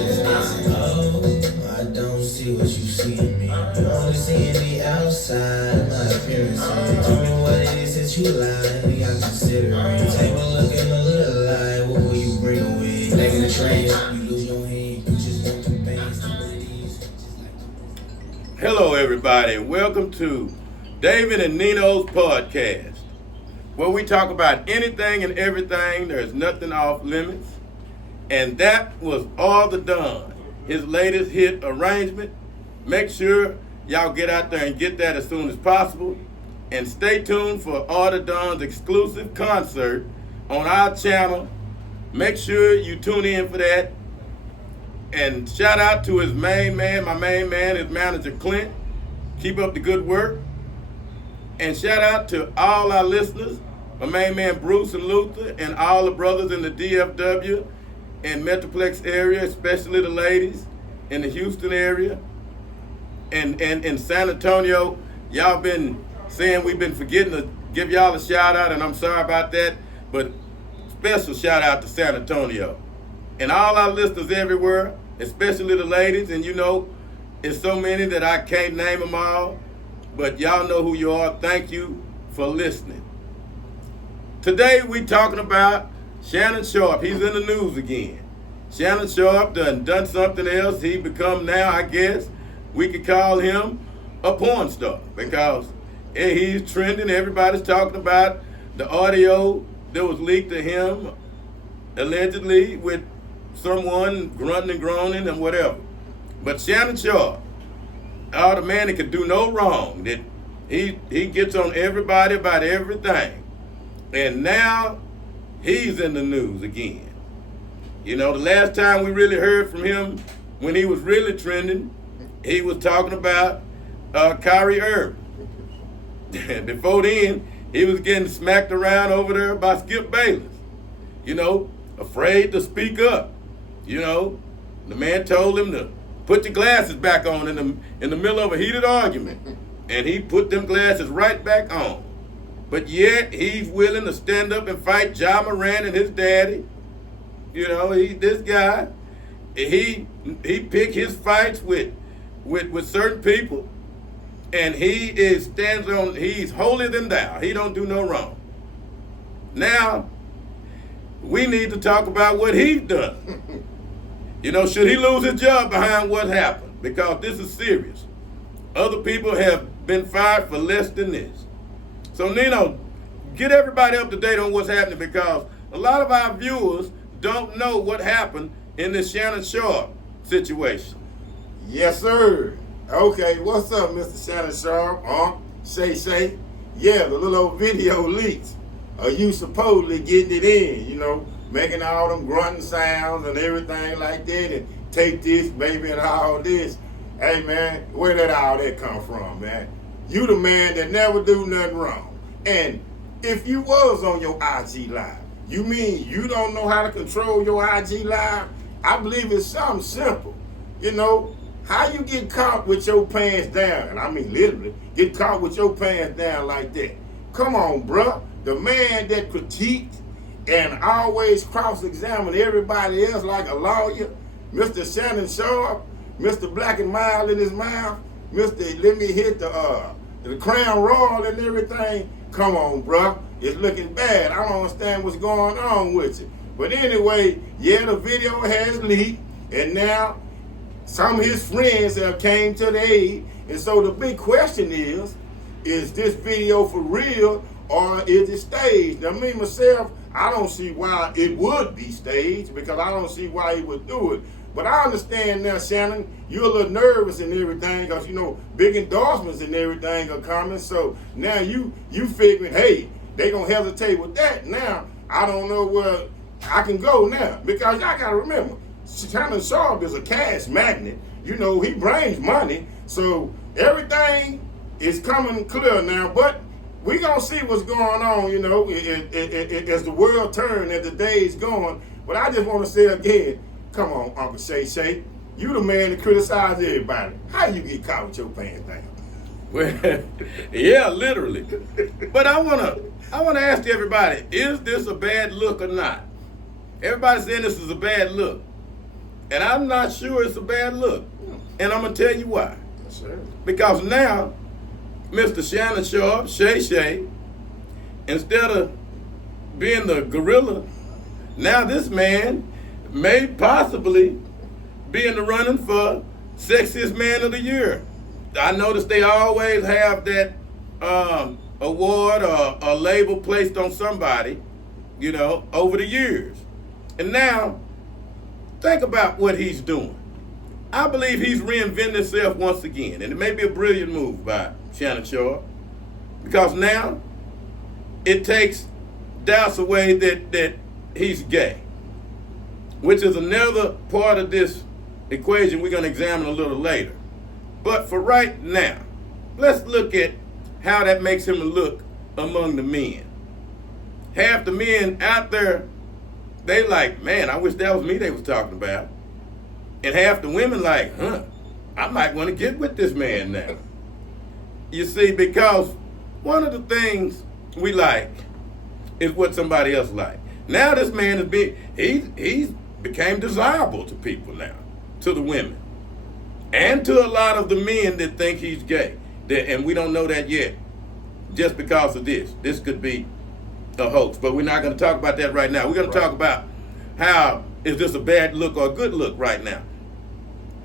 Oh, I don't see what you see in me. You only seeing the outside, my appearance. Tell me what it is that you like, I consider it. Table looking a little like, what will you bring away? Leg in the train, you lose your hand, you just want the bangs to one of these. Hello, everybody. Welcome to David and Nino's podcast, where we talk about anything and everything. There's nothing off limits. And that was All the Don, his latest hit arrangement. Make sure y'all get out there and get that as soon as possible. And stay tuned for All the Don's exclusive concert on our channel. Make sure you tune in for that. And shout out to his main man, my main man, his manager Clint. Keep up the good work. And shout out to all our listeners, my main man Bruce and Luther, and all the brothers in the DFW and Metroplex area, especially the ladies in the Houston area. And in San Antonio, y'all been saying we've been forgetting to give y'all a shout out, and I'm sorry about that, but special shout out to San Antonio. And all our listeners everywhere, especially the ladies, and you know, it's so many that I can't name them all, but y'all know who you are. Thank you for listening. Today we talking about Shannon Sharpe. He's in the news again. Shannon Sharpe done something else. He become now, I guess, we could call him a porn star because he's trending. Everybody's talking about the audio that was leaked to him, allegedly with someone grunting and groaning and whatever. But Shannon Sharpe, the man that could do no wrong, that he gets on everybody about everything. And now he's in the news again. You know, the last time we really heard from him when he was really trending, he was talking about Kyrie Irving. Before then, he was getting smacked around over there by Skip Bayless. You know, afraid to speak up. You know, the man told him to put your glasses back on in the middle of a heated argument. And he put them glasses right back on. But yet, he's willing to stand up and fight Ja Morant and his daddy. You know, this guy, he pick his fights with certain people. And he's holier than thou. He don't do no wrong. Now, we need to talk about what he's done. You know, should he lose his job behind what happened? Because this is serious. Other people have been fired for less than this. So, Nino, get everybody up to date on what's happening because a lot of our viewers don't know what happened in this Shannon Sharpe situation. Yes, sir. Okay, what's up, Mr. Shannon Sharpe? Say. Yeah, the little old video leaks. Are you supposedly getting it in, you know, making all them grunting sounds and everything like that and take this, baby, and all this. Hey, man, where did all that come from, man? You the man that never do nothing wrong. And if you was on your IG Live, you mean you don't know how to control your IG Live? I believe it's something simple. You know, how you get caught with your pants down, and I mean literally, get caught with your pants down like that. Come on, bruh. The man that critiqued and always cross-examine everybody else like a lawyer, Mr. Shannon Sharpe, Mr. Black and Mild in his mouth, Mr. Let me hit the Crown Royal and everything. Come on, bruh. It's looking bad. I don't understand what's going on with you. But anyway, yeah, the video has leaked, and now some of his friends have came to the aid. And so the big question is this video for real or is it staged? Now, me myself, I don't see why it would be staged because I don't see why he would do it. But I understand now, Shannon, you're a little nervous and everything because, you know, big endorsements and everything are coming. So now you figuring, hey, they going to hesitate with that. Now, I don't know where I can go now because y'all got to remember, Shannon Sharpe is a cash magnet. You know, he brings money. So everything is coming clear now. But we going to see what's going on, you know, as the world turns, as the days going. But I just want to say again, come on, Uncle Shay. You the man that criticize everybody. How you get caught with your pants down? Well, yeah, literally. But I wanna ask everybody, is this a bad look or not? Everybody's saying this is a bad look. And I'm not sure it's a bad look. And I'm going to tell you why. Yes, sir. Because now, Mr. Shannon Sharpe, Shay, instead of being the gorilla, now this man may possibly be in the running for Sexiest Man of the Year. I noticed they always have that award or a label placed on somebody, you know, over the years. And now, think about what he's doing. I believe he's reinvented himself once again, and it may be a brilliant move by Shannon Sharpe, because now it takes doubts away that he's gay, which is another part of this equation we're going to examine a little later. But for right now, let's look at how that makes him look among the men. Half the men out there, they like, man, I wish that was me they was talking about. And half the women like, I might want to get with this man now. You see, because one of the things we like is what somebody else like. Now this man he's became desirable to people now, to the women, and to a lot of the men that think he's gay. And we don't know that yet, just because of this. This could be a hoax, but we're not going to talk about that right now. We're going to talk about how is this a bad look or a good look right now.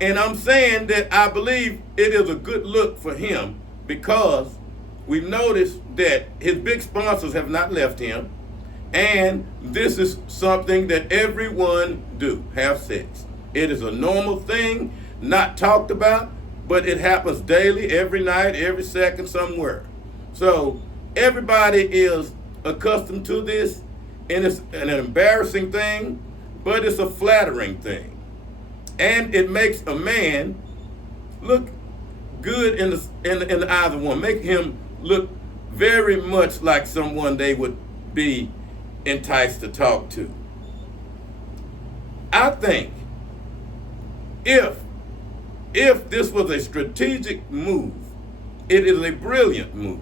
And I'm saying that I believe it is a good look for him because we've noticed that his big sponsors have not left him, and this is something that everyone do, have sex. It is a normal thing, not talked about, but it happens daily, every night, every second, somewhere. So everybody is accustomed to this, and it's an embarrassing thing, but it's a flattering thing. And it makes a man look good in the eyes of a woman, make him look very much like someone they would be enticed to talk to. I think if this was a strategic move, it is a brilliant move.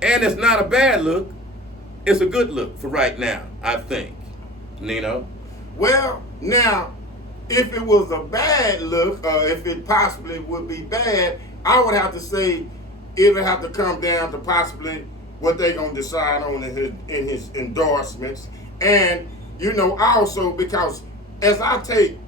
And it's not a bad look, it's a good look for right now, I think. Nino? Well, now, if it was a bad look, or if it possibly would be bad, I would have to say it would have to come down to possibly what they're going to decide on in his endorsements. And, you know, also because as I take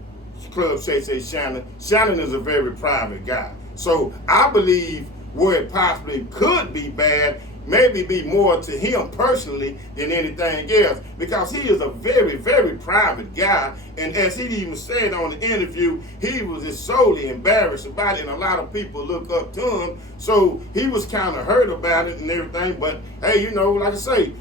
Club Shay Shannon is a very private guy. So I believe where it possibly could be bad maybe be more to him personally than anything else, because he is a very, very private guy. And as he even said on the interview, he was just solely embarrassed about it, and a lot of people look up to him. So he was kind of hurt about it and everything. But hey, you know, like I say,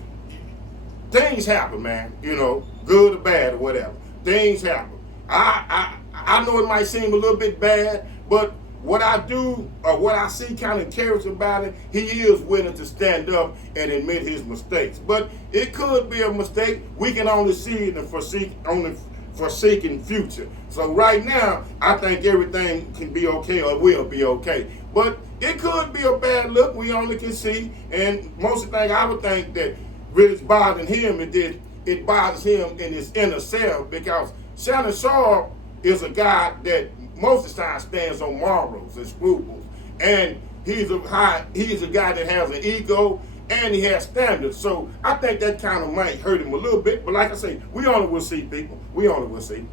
things happen, man. You know, good or bad or whatever. Things happen. I know it might seem a little bit bad, but what I do, or what I see kind of character about it, he is willing to stand up and admit his mistakes. But it could be a mistake. We can only see it in the forsaken future. So right now, I think everything can be okay or will be okay. But it could be a bad look. We only can see. And most of the thing I would think that really is bothering him is that it bothers him in his inner self, because Shannon Sharpe is a guy that most of the time stands on morals and scruples, and he's a guy that has an ego and he has standards. So I think that kind of might hurt him a little bit. But like I say, we only will see, people. We only will see.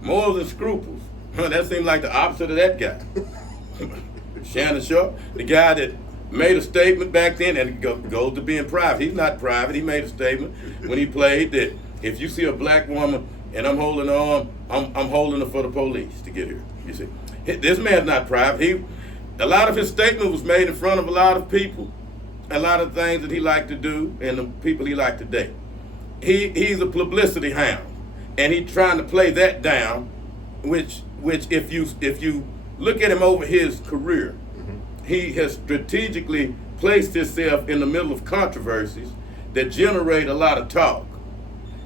Morals and scruples. That seems like the opposite of that guy. Shannon Sharpe, the guy that made a statement back then, and it goes to being private. He's not private. He made a statement when he played that if you see a black woman and I'm holding her arm, I'm holding her for the police to get her. You see, this man's not private. A lot of his statement was made in front of a lot of people, a lot of things that he liked to do, and the people he liked to date. He's a publicity hound, and he's trying to play that down. Which if you look at him over his career, he has strategically placed himself in the middle of controversies that generate a lot of talk,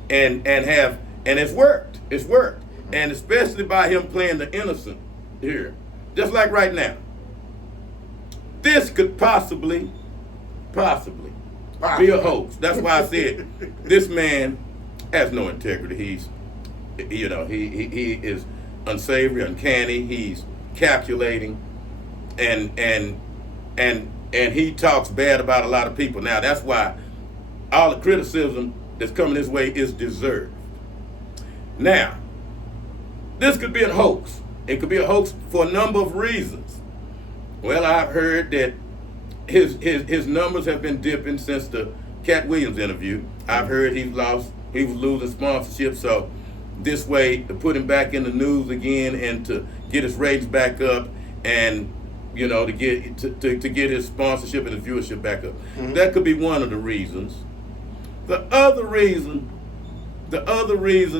and it's worked. It's worked. And especially by him playing the innocent here. Just like right now. This could possibly be a hoax. That's why I said this man has no integrity. You know, he is unsavory, uncanny. He's calculating, and he talks bad about a lot of people. Now that's why all the criticism that's coming this way is deserved. Now, this could be a hoax. It could be a hoax for a number of reasons. Well, I've heard that his numbers have been dipping since the Cat Williams interview. I've heard he was losing sponsorship, so this way to put him back in the news again and to get his ratings back up, and you know, to get his sponsorship and his viewership back up. Mm-hmm. That could be one of the reasons. The other reason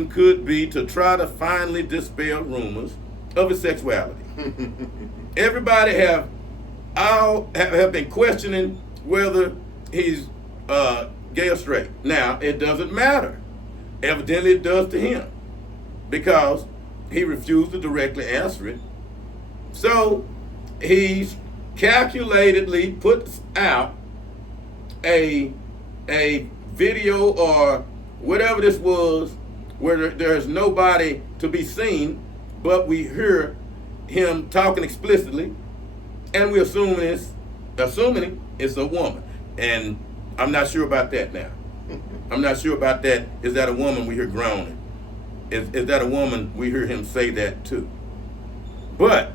could be to try to finally dispel rumors of his sexuality. Everybody have been questioning whether he's gay or straight. Now, it doesn't matter. Evidently it does to him, because he refused to directly answer it. So he's calculatedly puts out a video or whatever this was, where there's nobody to be seen, but we hear him talking explicitly, and we're assuming it's a woman. And I'm not sure about that now. I'm not sure about that. Is that a woman we hear groaning? Is that a woman we hear him say that too? But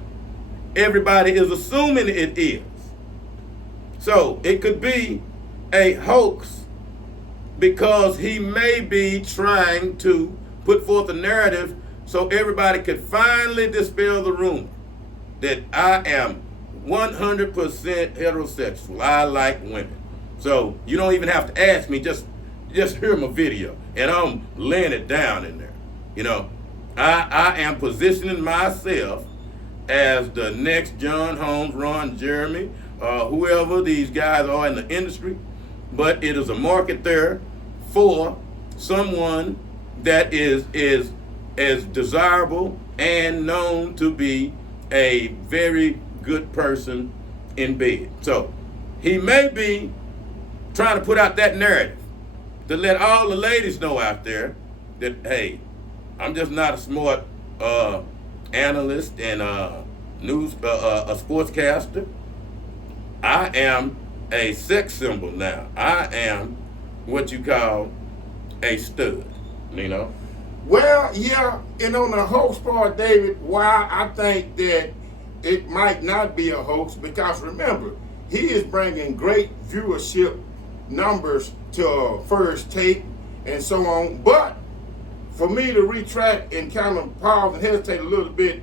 everybody is assuming it is. So it could be a hoax because he may be trying to put forth a narrative so everybody could finally dispel the rumor that I am 100% heterosexual. I like women. So you don't even have to ask me, just hear my video, and I'm laying it down in there. You know, I am positioning myself as the next John Holmes, Ron Jeremy, whoever these guys are in the industry, but it is a market there for someone that is desirable and known to be a very good person in bed. So he may be trying to put out that narrative to let all the ladies know out there that, hey, I'm just not a smart analyst and a sportscaster. I am a sex symbol now. I am what you call a stud, you know? Well, yeah, and on the hoax part, David, why I think that it might not be a hoax, because remember, he is bringing great viewership numbers to First Take and so on. But for me to retract and kind of pause and hesitate a little bit,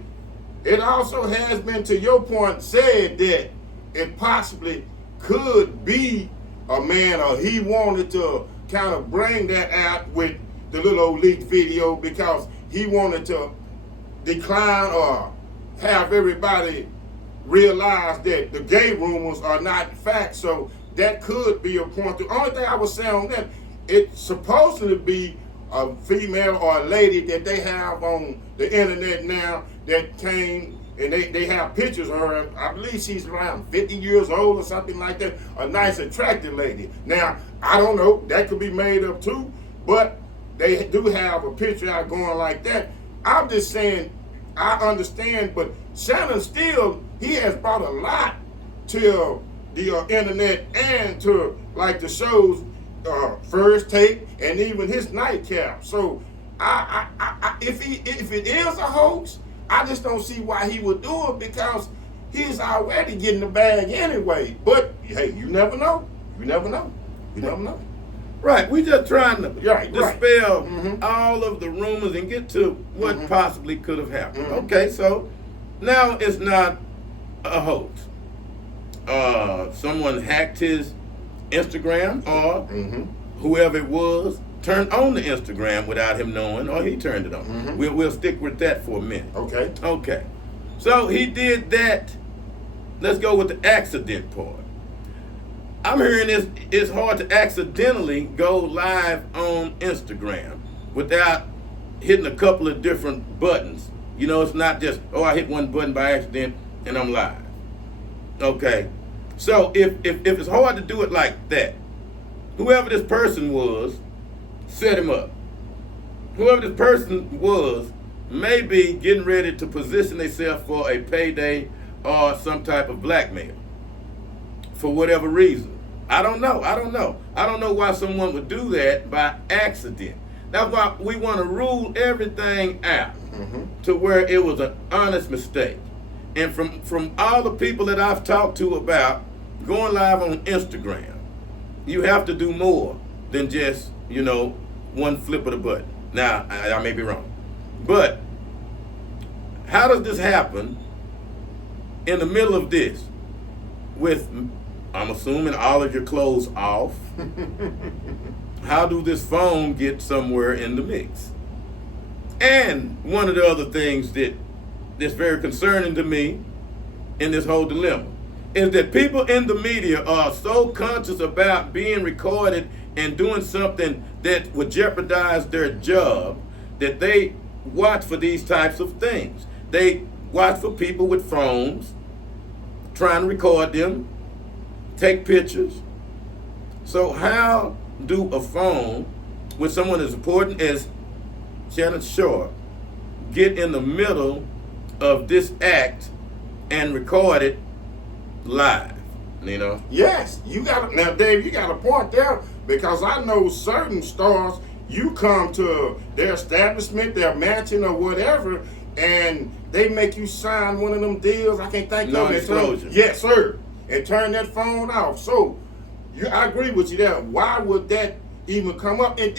it also has been, to your point, said that it possibly could be a man, or he wanted to kind of bring that out with the little old leaked video because he wanted to decline or have everybody realize that the gay rumors are not fact. So that could be a point. The only thing I would say on that, it's supposed to be a female or a lady that they have on the internet now that came, and they have pictures of her. I believe she's around 50 years old or something like that. A nice, attractive lady. Now, I don't know. That could be made up too, but they do have a picture out going like that. I'm just saying, I understand, but Shannon still, he has brought a lot to the internet and to like the shows, First Take, and even his nightcap. So if it is a hoax, I just don't see why he would do it, because he's already getting the bag anyway. But hey, you never know. You never know. You never know. Right, we just trying to dispel Mm-hmm. all of the rumors and get to what Mm-hmm. possibly could have happened. Mm-hmm. Okay, so now it's not a hoax. Someone hacked his Instagram, or Mm-hmm. whoever it was turned on the Instagram without him knowing, or he turned it on. Mm-hmm. We'll stick with that for a minute. Okay. Okay, so he did that. Let's go with the accident part. I'm hearing it's hard to accidentally go live on Instagram without hitting a couple of different buttons. You know, it's not just, oh, I hit one button by accident and I'm live. Okay, so if it's hard to do it like that, whoever this person was set him up. whoever this person was may be getting ready to position themselves for a payday or some type of blackmail for whatever reason. I don't know. I don't know why someone would do that by accident. That's why we want to rule everything out to where it was an honest mistake. And from all the people that I've talked to about going live on Instagram, you have to do more than just, one flip of the button. Now, I may be wrong. But how does this happen in the middle of this with, I'm assuming, all of your clothes off? How do this phone get somewhere in the mix? And one of the other things that's very concerning to me in this whole dilemma is that people in the media are so conscious about being recorded and doing something that would jeopardize their job that they watch for these types of things. They watch for people with phones, trying to record them, take pictures. So how do a phone with someone as important as Shannon Sharpe get in the middle of this act and record it live? Yes, now Dave, you got a point there, because I know certain stars, you come to their establishment, their mansion or whatever, and they make you sign one of them deals. I can't think of it. Non-disclosure. Yes, sir. And turn that phone off. So I agree with you there. Why would that even come up? And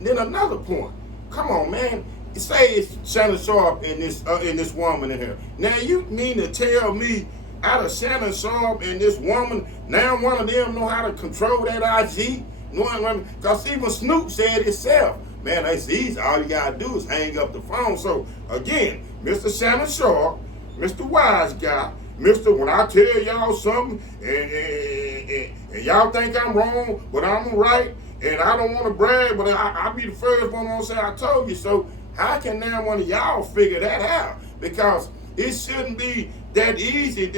then another point. Come on, man. Say it's Shannon Sharpe and this woman in here. Now you mean to tell me out of Shannon Sharpe and this woman, now one of them know how to control that IG? Because even Snoop said itself, man, it's easy. All you gotta do is hang up the phone. So again, Mr. Shannon Sharpe, Mr. Wise Guy, Mr. When I tell y'all something and y'all think I'm wrong, but I'm right, and I don't want to brag, but I'll be the first one to say I told you so. How can now one of y'all figure that out? Because it shouldn't be that easy,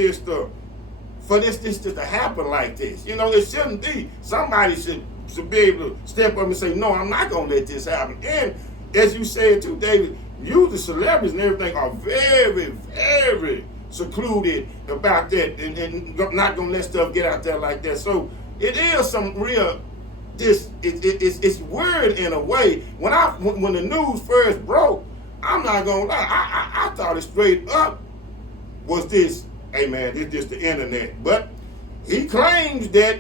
for this to happen like this. It shouldn't be. Somebody should be able to step up and say, no, I'm not going to let this happen. And as you said too, David, you, the celebrities and everything, are very, very secluded about that and not going to let stuff get out there like that. So it is some real, it's weird in a way. When the news first broke, I'm not going to lie, I thought it straight up was this, hey man, this just the internet. But he claims that,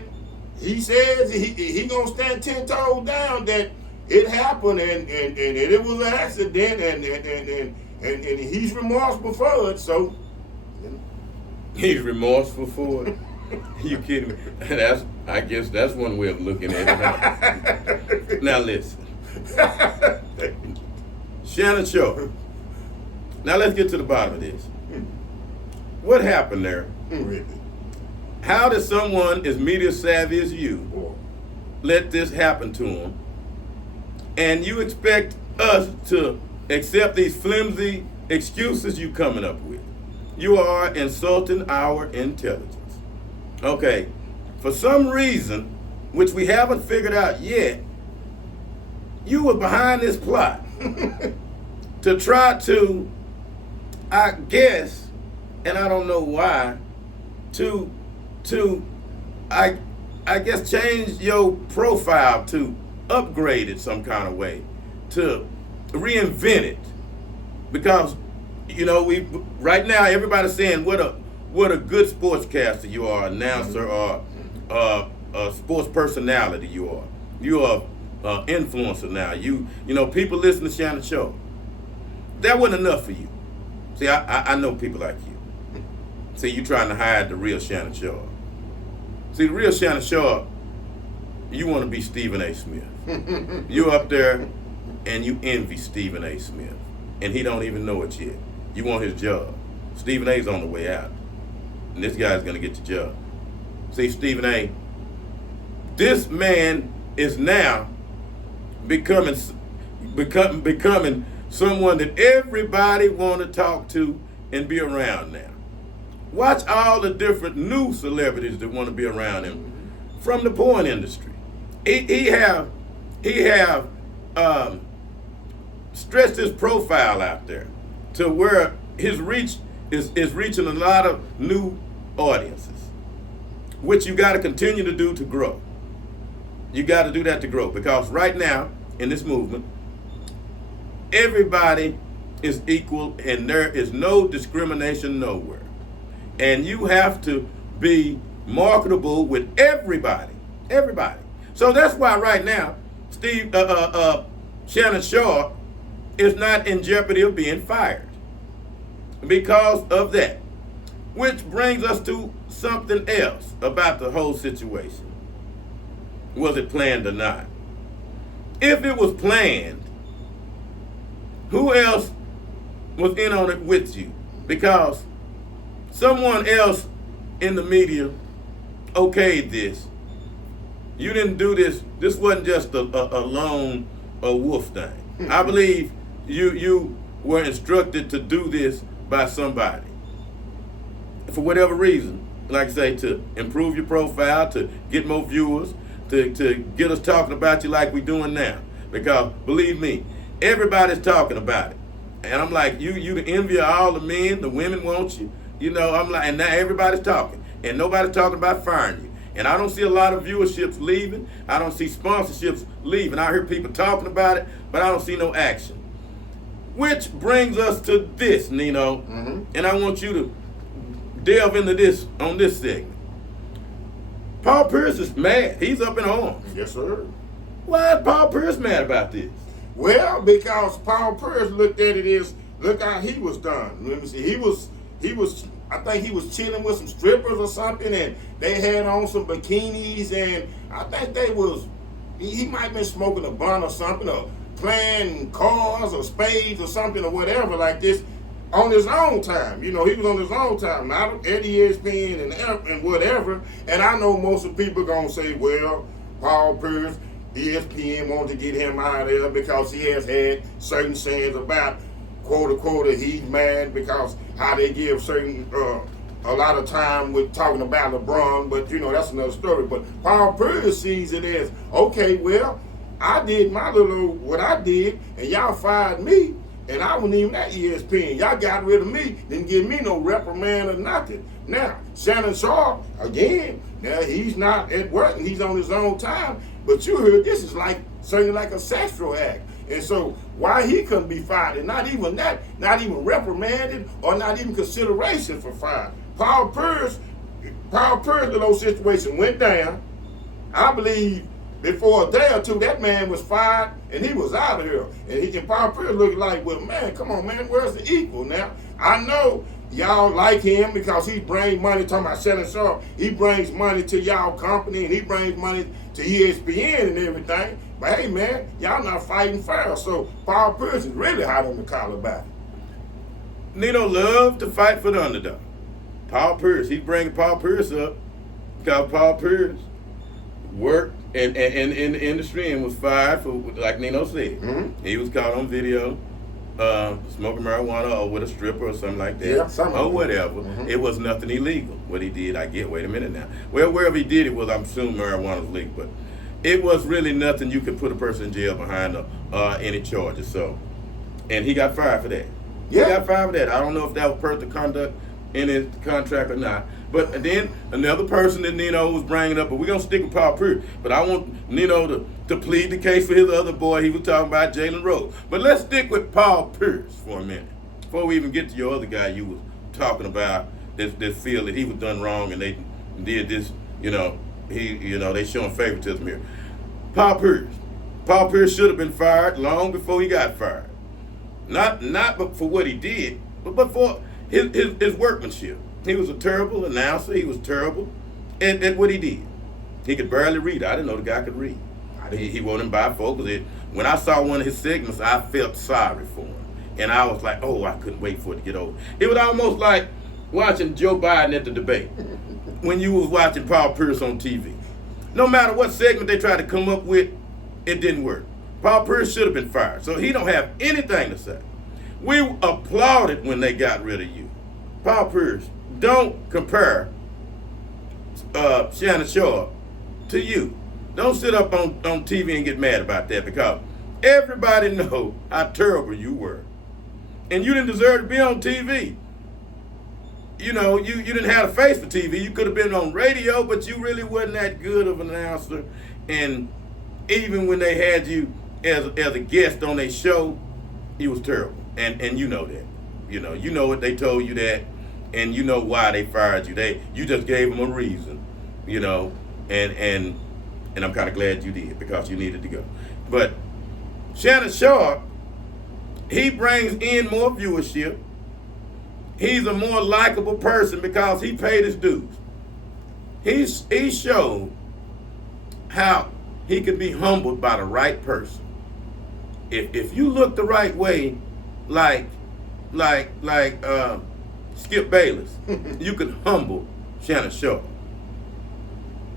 he says he gonna stand 10 toes down that it happened and it was an accident and he's remorseful for it. So he's remorseful for it. You kidding me? I guess that's one way of looking at it. Now listen, Shannon Sharpe. Now let's get to the bottom of this. What happened there? Really? How did someone as media savvy as you let this happen to him? And you expect us to accept these flimsy excuses you coming up with? You are insulting our intelligence. Okay, for some reason, which we haven't figured out yet, you were behind this plot to try to, I guess, and I don't know why, to I guess change your profile, to upgrade it some kind of way, to reinvent it, because we right now everybody's saying what a good sportscaster you are, announcer, or a sports personality you are. You are an influencer now. People listen to Shannon Sharpe. That wasn't enough for you. See, I know people like you. See, you trying to hide the real Shannon Sharpe. See, the real Shannon Sharpe, you want to be Stephen A. Smith. You up there and you envy Stephen A. Smith, and he don't even know it yet. You want his job. Stephen A's on the way out, and this guy's gonna get the job. See, Stephen A., this man is now becoming someone that everybody want to talk to and be around now. Watch all the different new celebrities that want to be around him from the porn industry. He have stretched his profile out there to where his reach is reaching a lot of new audiences, which you got to continue to do to grow. You got to do that to grow, because right now in this movement, everybody is equal and there is no discrimination nowhere. And you have to be marketable with everybody. Everybody. So that's why right now, Shannon Sharpe is not in jeopardy of being fired because of that. Which brings us to something else about the whole situation. Was it planned or not? If it was planned, who else was in on it with you? Because someone else in the media okayed this. You didn't do this. This wasn't just a lone wolf thing. I believe you were instructed to do this by somebody. For whatever reason, like I say, to improve your profile, to get more viewers, to get us talking about you like we're doing now. Because believe me, everybody's talking about it. And I'm like, you the envy of all the men, the women want you. You know, I'm like, and now everybody's talking. And nobody's talking about firing you. And I don't see a lot of viewerships leaving. I don't see sponsorships leaving. I hear people talking about it, but I don't see no action. Which brings us to this, Nino. Mm-hmm. And I want you to delve into this on this segment. Parkerx is mad. He's up in arms. Yes, sir. Why is Parkerx mad about this? Well, because Parkerx looked at it as, look how he was done. Let me see. He was. I think he was chilling with some strippers or something, and they had on some bikinis, and I think he might have been smoking a blunt or something, or playing cards or spades or something or whatever like this on his own time. You know, he was on his own time, not at ESPN and whatever. And I know most of the people going to say, well, Parkerx, ESPN wanted to get him out of there because he has had certain sayings about quote unquote he's mad because how they give certain a lot of time with talking about LeBron, but you know that's another story. But Parkerx sees it as, okay, well, I did my little what I did, and y'all fired me, and I wasn't even at ESPN. Y'all got rid of me, didn't give me no reprimand or nothing. Now Shannon Sharpe again, now he's not at work and he's on his own time, but you heard this is like certainly like a sexual act. And so why he couldn't be fired, and not even that, not even reprimanded or not even consideration for firing. Parkerx, the whole situation went down. I believe before a day or two, that man was fired and he was out of here. And Parkerx looking like, well, man, come on, man, where's the equal now? I know y'all like him because he brings money, talking about Shannon Sharpe, he brings money to y'all company and he brings money to ESPN and everything. But hey, man, y'all not fighting fair. So Parkerx is really hot on the collar about it. Nino love to fight for the underdog. Parkerx, he's bringing Parkerx up because Parkerx worked in the industry and was fired for, like Nino said. Mm-hmm. He was caught on video smoking marijuana or with a stripper or something like that, or whatever. Mm-hmm. It was nothing illegal. What he did, wait a minute now. Well, wherever he did it was, I'm assuming marijuana was legal, but it was really nothing you could put a person in jail behind any charges. So, and he got fired for that. Yeah. He got fired for that. I don't know if that was per the conduct in his contract or not. But then another person that Nino was bringing up, but we're going to stick with Parkerx. But I want Nino to plead the case for his other boy. He was talking about Jalen Rose. But let's stick with Parkerx for a minute before we even get to your other guy you was talking about that feel that he was done wrong and they did this, they showing favoritism here. Parkerx should have been fired long before he got fired. Not for what he did, but for his workmanship. He was a terrible announcer. He was terrible at what he did. He could barely read. I didn't know the guy could read. He wasn't bifocal. When I saw one of his segments, I felt sorry for him. And I was like, oh, I couldn't wait for it to get over. It was almost like watching Joe Biden at the debate when you was watching Parkerx on TV. No matter what segment they tried to come up with, it didn't work. Parkerx should have been fired. So he don't have anything to say. We applauded when they got rid of you. Parkerx, don't compare Shannon Sharpe to you. Don't sit up on TV and get mad about that, because Everybody know how terrible you were. And you didn't deserve to be on TV. You know, you didn't have a face for TV. You could have been on radio, but you really wasn't that good of an announcer. And even when they had you as a guest on their show, you was terrible. And you know that. You know what they told you that, and you know why they fired you. You just gave them a reason, you know, and I'm kind of glad you did, because you needed to go. But Shannon Sharpe, he brings in more viewership. He's a more likable person because he paid his dues. He showed how he could be humbled by the right person. If you look the right way, like Skip Bayless, you can humble Shannon Sharpe.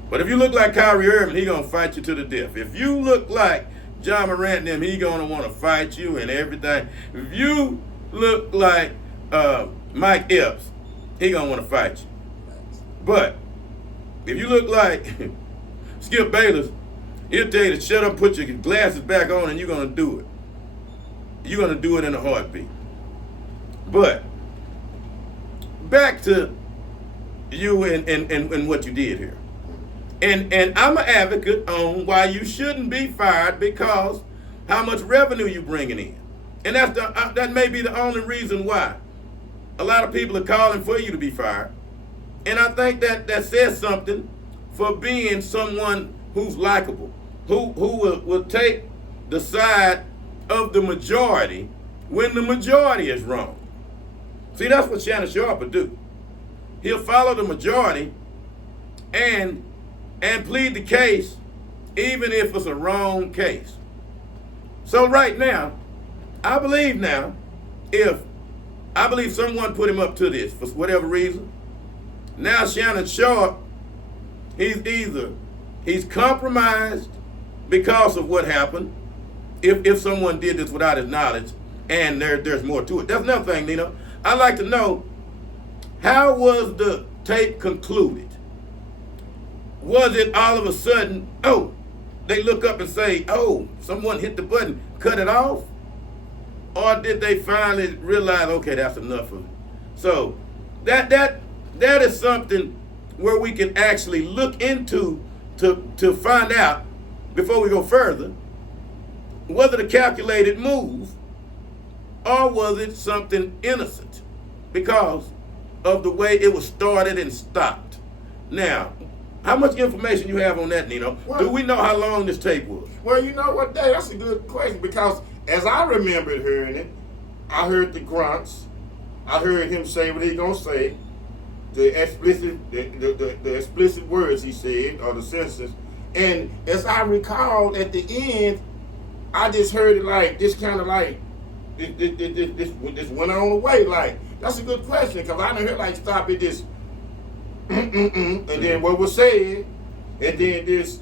But if you look like Kyrie Irving, he gonna fight you to the death. If you look like John Morant and them, he gonna want to fight you and everything. If you look like Mike Epps, he gonna want to fight you. But if you look like Skip Bayless, he'll tell you to shut up, put your glasses back on, and you're gonna do it. You're gonna do it in a heartbeat. But back to you and what you did here. And I'm an advocate on why you shouldn't be fired, because how much revenue you bringing in. And that may be the only reason why a lot of people are calling for you to be fired. And I think that says something for being someone who's likable, who will take the side of the majority when the majority is wrong. See, that's what Shannon Sharpe will do. He'll follow the majority and plead the case even if it's a wrong case. So right now, I believe someone put him up to this for whatever reason. Now Shannon Sharpe, he's compromised because of what happened, if someone did this without his knowledge, and there's more to it. That's another thing, Nino. I'd like to know, how was the tape concluded? Was it all of a sudden, they look up and say, someone hit the button, cut it off? Or did they finally realize, okay, that's enough of it? So that is something where we can actually look into to find out, before we go further, was it a calculated move, or was it something innocent because of the way it was started and stopped? Now, how much information you have on that, Nino? Well, do we know how long this tape was? Well, you know what, Dave, that's a good question, because as I remembered hearing it, I heard the grunts, I heard him say what he gonna say, the explicit words he said, or the sentences, and as I recall at the end, I just heard it like this, kind of like this went on away. Like, that's a good question, because I didn't hear like stop it this and then what was said, and then this,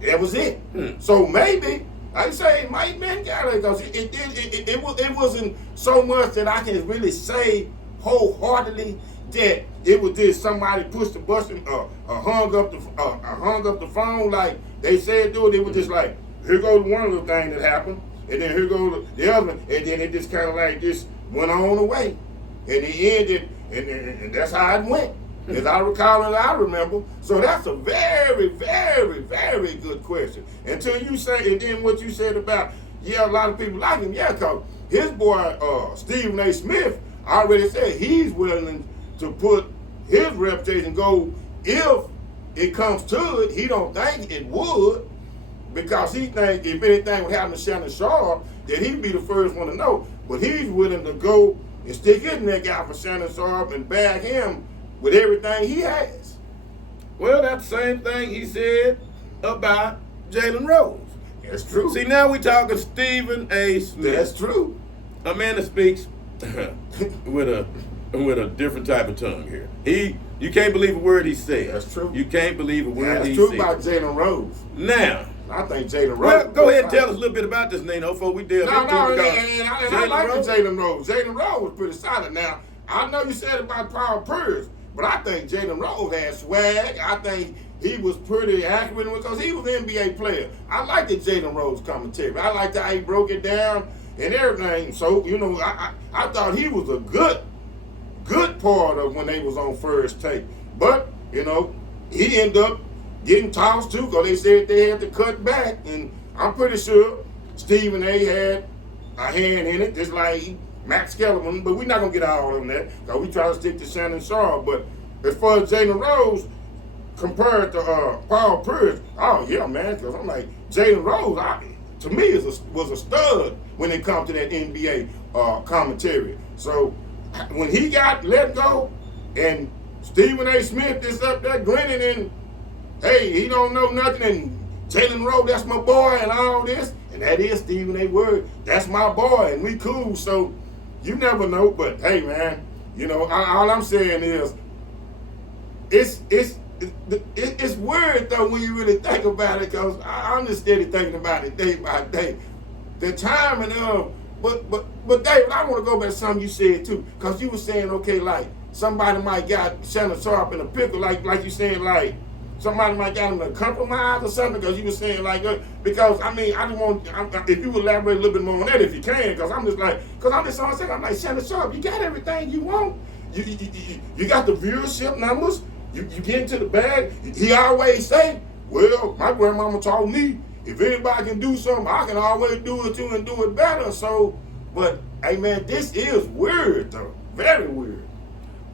that was it. So maybe I say it might been Gallagher, because it wasn't so much that I can really say wholeheartedly that it was just somebody pushed the button or hung up the phone like they said do it. It was just like, here goes one little thing that happened, and then here goes the other, and then it just kind of like just went on away, and it ended, and that's how it went. As I recall and I remember. So that's a very, very, very good question. Until you say, and then what you said about, a lot of people like him, because his boy, Stephen A. Smith, already said he's willing to put his reputation go if it comes to it. He don't think it would, because he think if anything would happen to Shannon Sharpe, that he'd be the first one to know. But he's willing to go and stick his neck out for Shannon Sharpe and bag him with everything he has. Well, that's the same thing he said about Jalen Rose. That's true. See, now we talking Stephen A. Smith. That's true. A man that speaks with a different type of tongue here. You can't believe a word he said. That's true. You can't believe a word he said. That's true about Jalen Rose. Now, I think Jalen Rose. Well, go ahead and tell us a little bit about this, Nino, before we delve into it. I like Jalen Rose. Jalen Rose was pretty solid. Now, I know you said about Parkerx, but I think Jalen Rose has swag. I think he was pretty accurate because he was an NBA player. I like the Jalen Rose commentary. I liked how he broke it down and everything. So, I thought he was a good part of when they was on First Take. But, he ended up getting tossed too because they said they had to cut back. And I'm pretty sure Stephen A. had a hand in it, just like Max Kellerman. But we're not going to get all on that because we try to stick to Shannon Sharpe. But as far as Jalen Rose, compared to Parkerx, oh yeah, man, because I'm like, Jalen Rose, to me, was a stud when it comes to that NBA commentary. So when he got let go, and Stephen A. Smith is up there grinning, and hey, he don't know nothing, and Jalen Rose, that's my boy, and all this, and that is Stephen A. word, that's my boy, and we cool. So you never know, but hey, man, all I'm saying is, it's weird though when you really think about it, because I'm just steady thinking about it day by day. The timing of, but David, I want to go back to something you said too, because you were saying, okay, like somebody might got Shannon Sharpe in a pickle, like you saying, like somebody might got him in a compromise or something, because you were saying like, because I just want, if you elaborate a little bit more on that if you can, because I'm just like Shannon Sharpe, you got everything you want, you got the viewership numbers. You get into the bag. He always say, well, my grandmama taught me, if anybody can do something, I can always do it too and do it better. So, but, hey, man, this is weird, though. Very weird.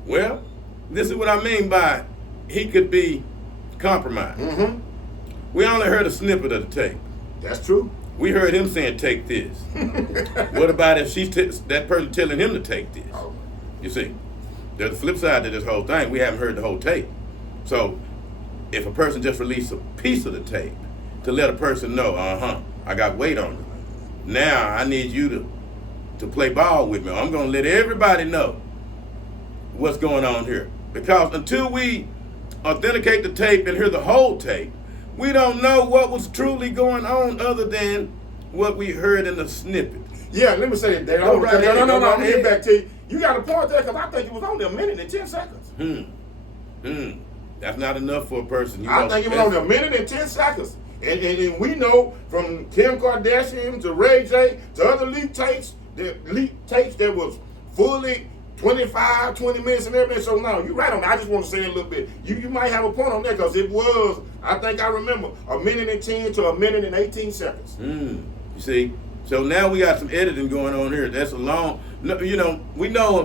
Well, this is what I mean by he could be compromised. Mm-hmm. We only heard a snippet of the tape. That's true. We heard him saying, take this. What about if she's that person telling him to take this? Oh. You see? There's a flip side to this whole thing. We haven't heard the whole tape. So if a person just released a piece of the tape to let a person know, I got weight on it. Now I need you to play ball with me. I'm going to let everybody know what's going on here. Because until we authenticate the tape and hear the whole tape, we don't know what was truly going on other than what we heard in the snippet. Yeah, let me say that, Dave. No, I'm going to get back to you. You got a point there, because I think it was only a minute and 10 seconds. That's not enough for a person. I think it was only a minute and 10 seconds. And we know from Kim Kardashian to Ray J to other leak tapes that was fully 25, 20 minutes and everything. So now, you're right on that. I just want to say a little bit. You might have a point on that, because it was, I think I remember, a minute and 10 to a minute and 18 seconds. You see? So now we got some editing going on here. That's a long, we know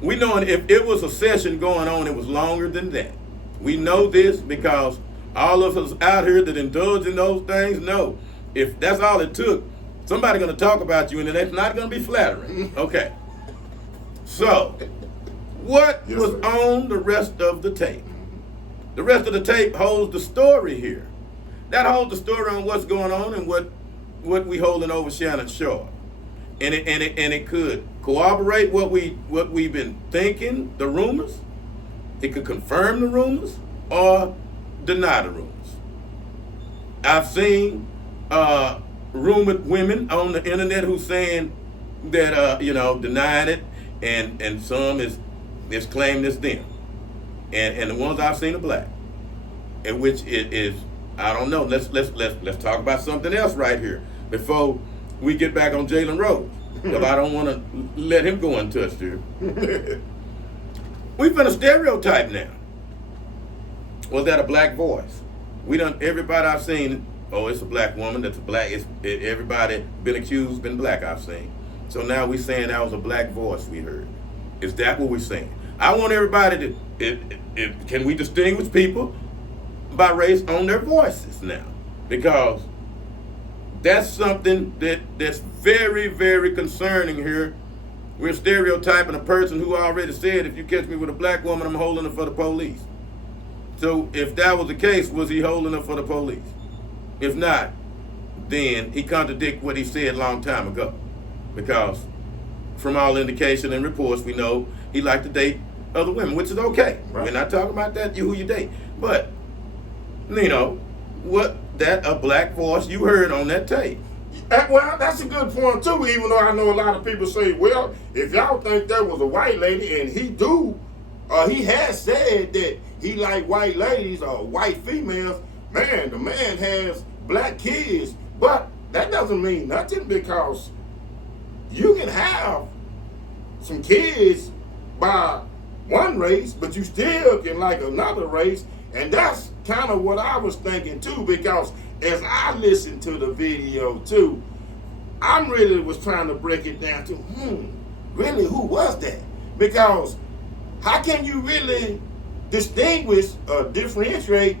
if it was a session going on, it was longer than that. We know this because all of us out here that indulge in those things know if that's all it took, somebody's going to talk about you, and that's not going to be flattering. Okay. So, what was on the rest of the tape? The rest of the tape holds the story here. That holds the story on what's going on and what we holding over Shannon Sharpe, and it could corroborate what we've been thinking, the rumors. It could confirm the rumors or deny the rumors. I've seen rumored women on the internet who saying that denying it, and some is claiming it's them, and the ones I've seen are black, in which it is. I don't know. Let's talk about something else right here before we get back on Jalen Rose, because I don't want to let him go untouched here. We've been a stereotype now. Was that a black voice? Everybody I've seen, it's a black woman. That's a black. Everybody been accused, been black. I've seen. So now we're saying that was a black voice we heard. Is that what we're saying? I want everybody to. Can we distinguish people by race on their voices now? Because that's something that's very, very concerning here. We're stereotyping a person who already said, if you catch me with a black woman, I'm holding her for the police. So if that was the case, was he holding her for the police? If not, then he contradicts what he said a long time ago. Because from all indication and reports, we know he liked to date other women, which is okay. Right. We're not talking about that, who you date. But, a black voice you heard on that tape. Well, that's a good point too, even though I know a lot of people say, well, if y'all think that was a white lady and he do he has said that he like white ladies or white females. Man, the man has black kids, but that doesn't mean nothing, because you can have some kids by one race, but you still can like another race. And that's kind of what I was thinking too, because as I listened to the video too, I really was trying to break it down to, really, who was that? Because how can you really distinguish or differentiate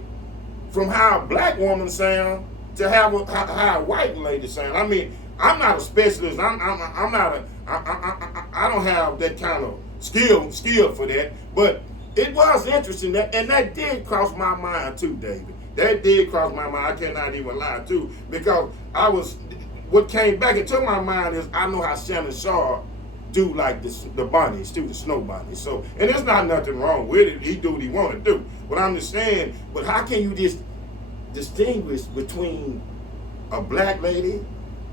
from how a black woman sound to how a white lady sound? I mean, I'm not a specialist. I'm not a. I don't have that kind of skill for that. But it was interesting and that did cross my mind too, David. That did cross my mind. I cannot even lie too, because what came back into my mind is I know how Shannon Sharpe do like the bunnies, too, the snow bunnies. So, and there's not nothing wrong with it. He do what he want to do. But I'm just saying, but how can you just distinguish between a black lady,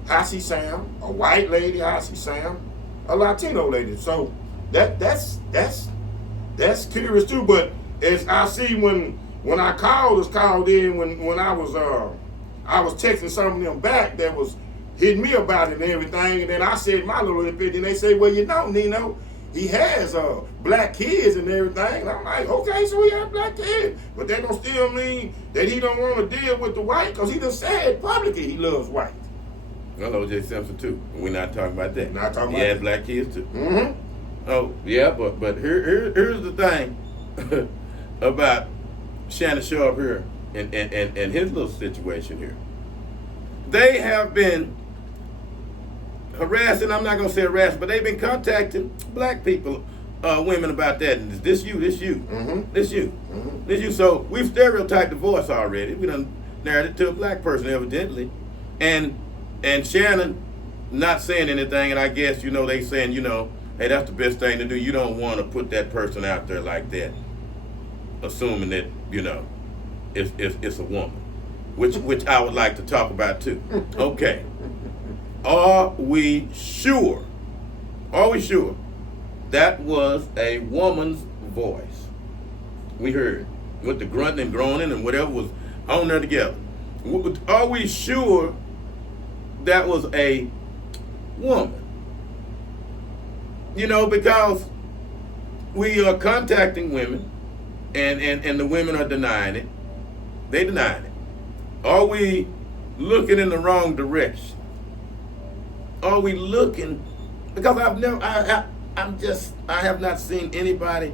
how she sound, a white lady, how she sound, a Latino lady? So that's curious too. But as I see when I called in when I was texting some of them back that was hitting me about it and everything, and then I said my little bit, and they say, well, Nino, he has black kids and everything. And I'm like, okay, so he has black kids, but that don't still mean that he don't want to deal with the white, because he done said publicly he loves white. Well, O.J. Simpson too. We're not talking about that. Not talking he about had that. black kids too. Mm-hmm. Oh yeah, but here's the thing about Shannon Sharpe here and his little situation here. They have been harassing, I'm not going to say harassing, but they've been contacting black people, women about that. And this you. Mm-hmm. This you. Mm-hmm. This you. So we've stereotyped the voice already. We done narrowed it to a black person evidently. And Shannon not saying anything, and I guess, they saying, hey, that's the best thing to do. You don't want to put that person out there like that, assuming that, it's a woman, which I would like to talk about too. Okay. Are we sure that was a woman's voice? We heard with the grunting and groaning and whatever was on there together. Are we sure that was a woman? Because we are contacting women and the women are denying it. They denying it. Are we looking in the wrong direction? Are we looking? Because I have not seen anybody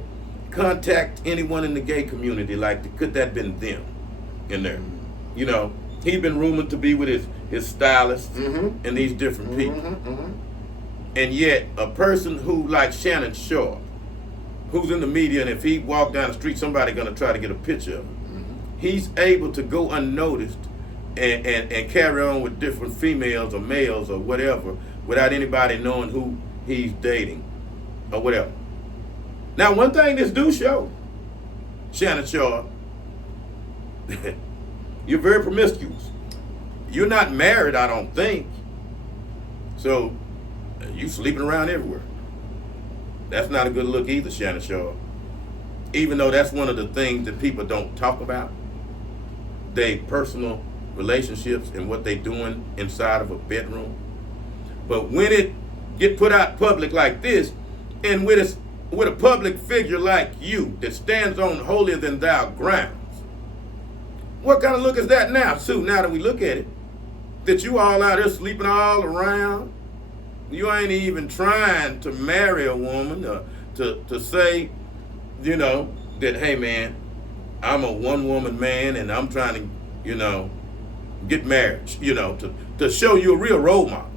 contact anyone in the gay community like, could that been them in there? He's been rumored to be with his stylist Mm-hmm. and these different people. Mm-hmm. And yet a person who like Shannon Sharpe, who's in the media, and if he walked down the street, somebody gonna try to get a picture of him. Mm-hmm. He's able to go unnoticed and carry on with different females or males or whatever without anybody knowing who he's dating or whatever. Now, one thing this do show, Shannon Sharpe, you're very promiscuous. You're not married, I don't think. So you sleeping around everywhere. That's not a good look either, Shannon Sharpe. Even though that's one of the things that people don't talk about, they personal relationships and what they doing inside of a bedroom. But when it get put out public like this, and with a public figure like you that stands on holier than thou grounds, what kind of look is that now, Sue? Now that we look at it, that you all out there sleeping all around, you ain't even trying to marry a woman or to say, that, hey man, I'm a one-woman man and I'm trying to, get married, to show you a real role model.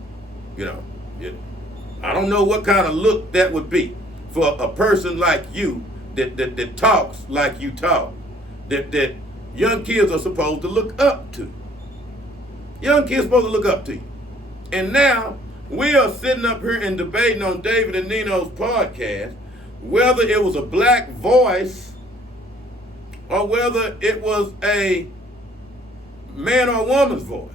I don't know what kind of look that would be for a person like you that talks like you talk, that young kids are supposed to look up to. Young kids are supposed to look up to you. And now we are sitting up here and debating on David and Nino's podcast whether it was a black voice or whether it was a man or woman's voice.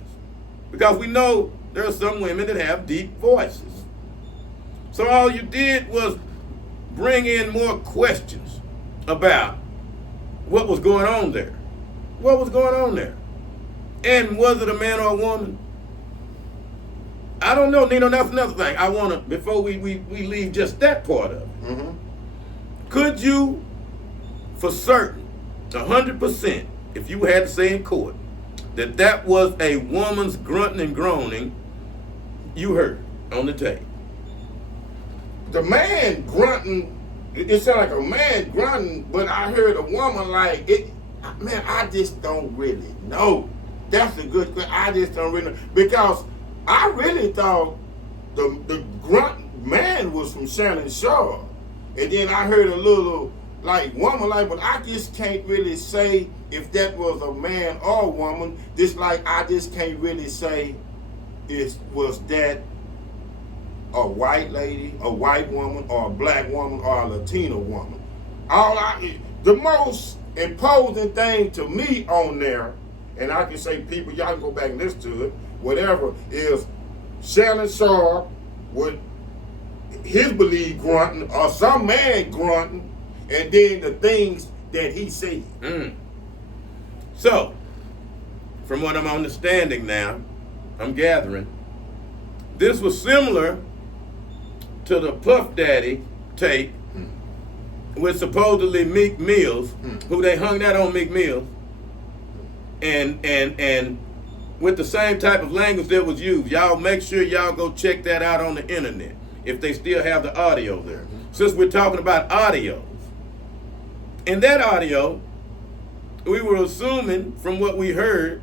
Because we know there are some women that have deep voices. So all you did was bring in more questions about what was going on there. What was going on there? And was it a man or a woman? I don't know, Nino. That's another thing I want to, before we leave just that part of it. Mm-hmm. Could you, for certain, 100%, if you had to say in court, that was a woman's grunting and groaning you heard on the tape? The man grunting, it sounded like a man grunting, but I heard a woman like it. Man, I just don't really know. That's a good question. I just don't really know. Because I really thought the grunt man was from Shannon Sharpe. And then I heard a little like woman like, but I just can't really say if that was a man or a woman. Just like I just can't really say was that a white lady, a white woman, or a black woman, or a Latino woman. The most imposing thing to me on there, and I can say people, y'all can go back and listen to it, whatever, is Shannon Sharpe with his belief grunting, or some man grunting, and then the things that he said. So, from what I'm understanding now, I'm gathering, this was similar to the Puff Daddy tape with supposedly Meek Mills, who they hung that on Meek Mills, and with the same type of language that was used. Y'all make sure y'all go check that out on the internet if they still have the audio there. Since we're talking about audios, in that audio, we were assuming from what we heard,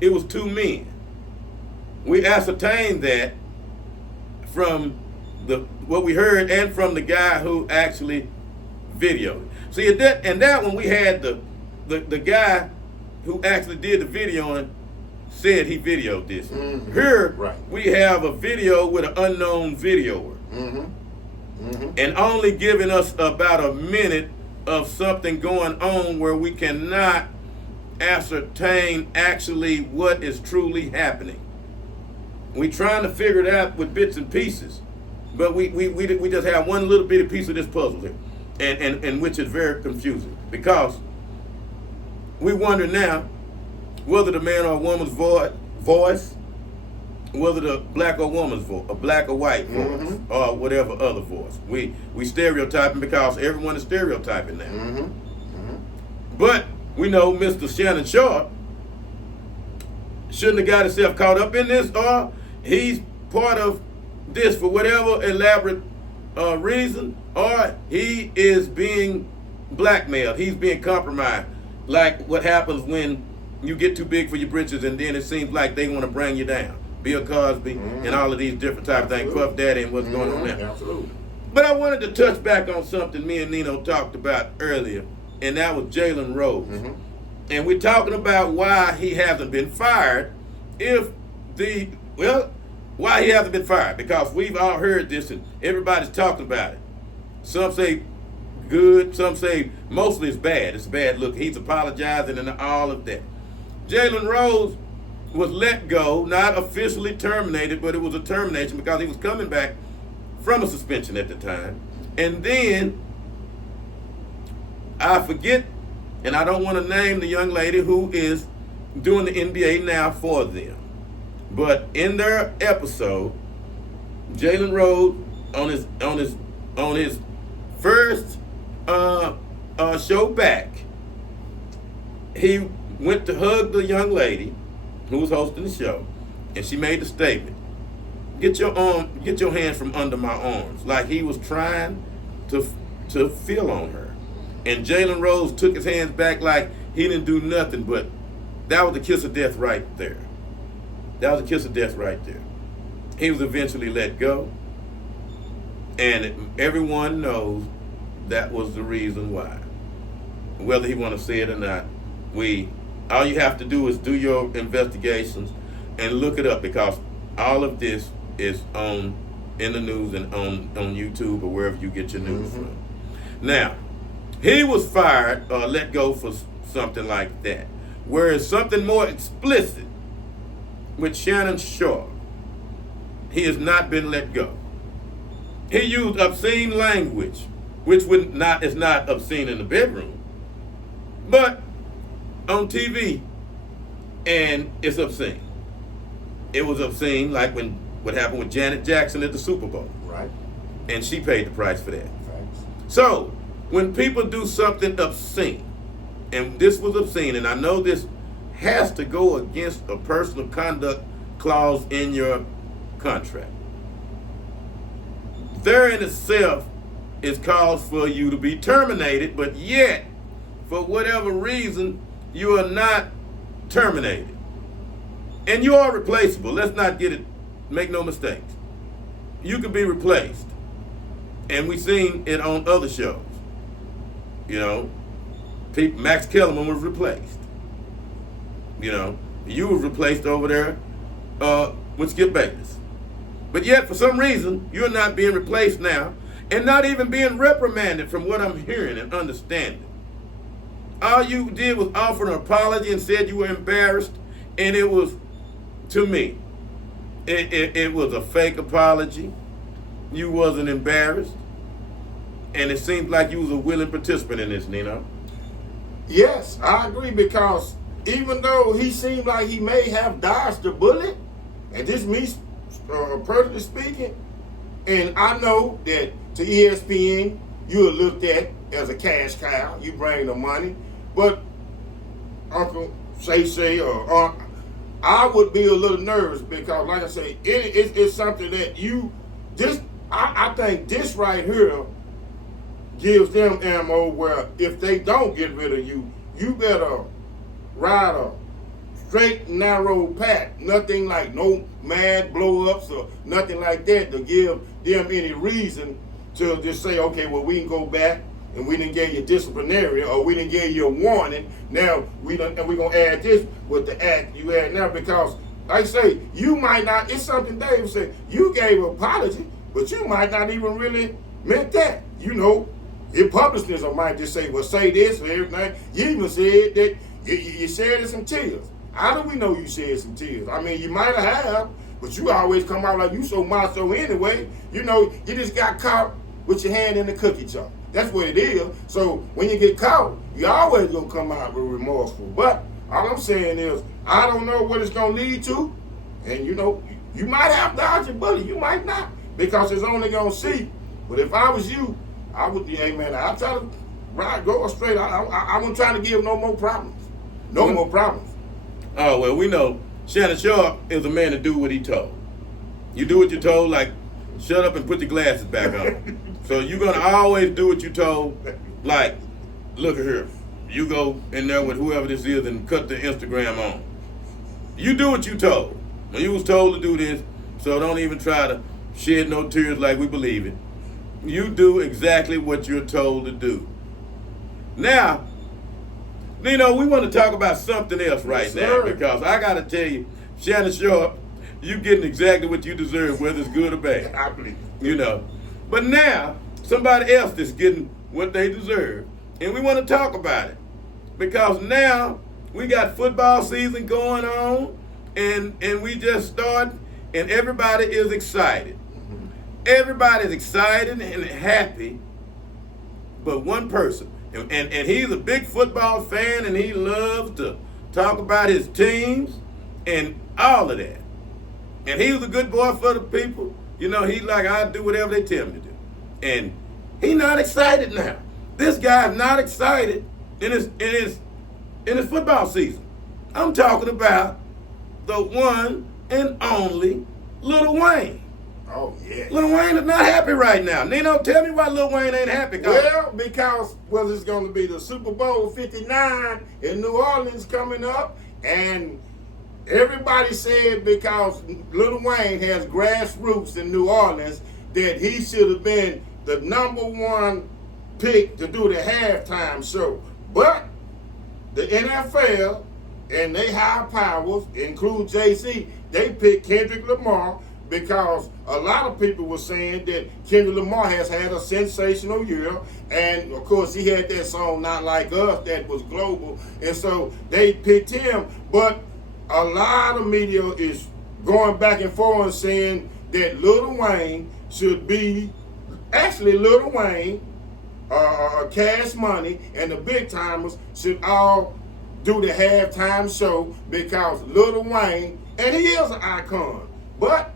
it was two men. We ascertained that from what we heard and from the guy who actually videoed it. See, and that one we had the guy who actually did the videoing said he videoed this. Mm-hmm. Here, right, we have a video with an unknown videoer. And only giving us about a minute of something going on where we cannot ascertain actually what is truly happening. We trying to figure it out with bits and pieces, but we just have one little bitty piece of this puzzle here, and which is very confusing, because we wonder now whether the man or woman's voice, whether the black or woman's voice, a black or white voice, or whatever other voice. We stereotyping because everyone is stereotyping now. But we know Mr. Shannon Sharpe shouldn't have got himself caught up in this, or he's part of this for whatever elaborate reason, or he is being blackmailed. He's being compromised, like what happens when you get too big for your britches, and then it seems like they want to bring you down. Bill Cosby and all of these different type of things, Puff Daddy and what's going on there. Absolutely. But I wanted to touch back on something me and Nino talked about earlier, and that was Jalen Rose. And we're talking about why he hasn't been fired. Why he hasn't been fired? Because we've all heard this and everybody's talking about it. Some say good, some say mostly it's bad. It's a bad look. He's apologizing and all of that. Jalen Rose was let go, not officially terminated, but it was a termination because he was coming back from a suspension at the time. And then, I forget, and I don't want to name the young lady who is doing the NBA now for them. But in their episode, Jalen Rose on his first show back, he went to hug the young lady who was hosting the show, and she made the statement, get your hands from under my arms, like he was trying to feel on her. And Jalen Rose took his hands back like he didn't do nothing, but that was the kiss of death right there. That was a kiss of death right there. He was eventually let go, and everyone knows that was the reason why. Whether he want to say it or not, all you have to do is do your investigations and look it up, because all of this is in the news and on YouTube or wherever you get your news from. Now, he was fired or let go for something like that. Whereas something more explicit with Shannon Sharpe, he has not been let go. He used obscene language which is not obscene in the bedroom, but on TV, and it's obscene. It was obscene, like what happened with Janet Jackson at the Super Bowl. Right. And she paid the price for that. Thanks. So, when people do something obscene, and this was obscene, and I know this has to go against a personal conduct clause in your contract. There in itself is cause for you to be terminated, but yet, for whatever reason, you are not terminated. And you are replaceable. Let's not make no mistakes. You can be replaced. And we've seen it on other shows. You know, Max Kellerman was replaced. You know, you were replaced over there with Skip Bayless. But yet, for some reason, you're not being replaced now, and not even being reprimanded from what I'm hearing and understanding. All you did was offer an apology and said you were embarrassed, and it was, to me, it was a fake apology. You wasn't embarrassed, and it seems like you was a willing participant in this, Nino. Yes, I agree, because even though he seemed like he may have dodged the bullet, and this me personally speaking, and I know that to ESPN, you are looked at as a cash cow. You bring the money. But Uncle Shay or I would be a little nervous, because, like I say, it's something that I think this right here gives them ammo where if they don't get rid of you, you better ride a straight, narrow path. Nothing like no mad blow-ups or nothing like that to give them any reason to just say, okay, well, we can go back and we didn't give you disciplinary, or we didn't give you a warning. Now we're gonna add this with the act you add now, because like I say, you might not, it's something Dave said, you gave an apology, but you might not even really meant that. You know, your publicist might just say, well, say this or everything. You even said that you shed some tears. How do we know you shed some tears? I mean, you might have, but you always come out like you so macho anyway. You know, you just got caught with your hand in the cookie jar. That's what it is. So when you get caught, you always gonna come out with remorseful. But all I'm saying is, I don't know what it's gonna lead to. And you know, you might have dodged a bullet, you might not, because it's only gonna see. But if I was you, I would, hey man, I'd try to go straight. I wouldn't try to give no more problems. No more problems. Oh, well, we know Shannon Sharpe is a man to do what he told. You do what you're told, like, shut up and put your glasses back on. So you're going to always do what you told, like, look at here. You go in there with whoever this is and cut the Instagram on. You do what you told. When you was told to do this, so don't even try to shed no tears like we believe it. You do exactly what you're told to do. Now, Nino, we want to talk about something else right now, because I got to tell you, Shannon Sharpe, you getting exactly what you deserve, whether it's good or bad. I believe. You know. But now, somebody else is getting what they deserve, and we want to talk about it. Because now, we got football season going on, and we just started, and everybody is excited. Everybody's excited and happy, but one person. And he's a big football fan, and he loves to talk about his teams and all of that. And he was a good boy for the people. You know, he's like, I do whatever they tell me to do. And he's not excited now. This guy's not excited in his football season. I'm talking about the one and only Lil Wayne. Oh, yeah. Lil Wayne is not happy right now. Nino, tell me why Lil Wayne ain't happy. Well, because it's going to be the Super Bowl 59 in New Orleans coming up, and everybody said because Lil Wayne has grassroots in New Orleans that he should have been the #1 pick to do the halftime show. But the NFL and they high powers, include JC, they picked Kendrick Lamar, because a lot of people were saying that Kendrick Lamar has had a sensational year. And, of course, he had that song, Not Like Us, that was global. And so they picked him. But a lot of media is going back and forth saying that Lil Wayne should be, actually Lil Wayne Cash Money and the big timers should all do the halftime show because Lil Wayne, and he is an icon, but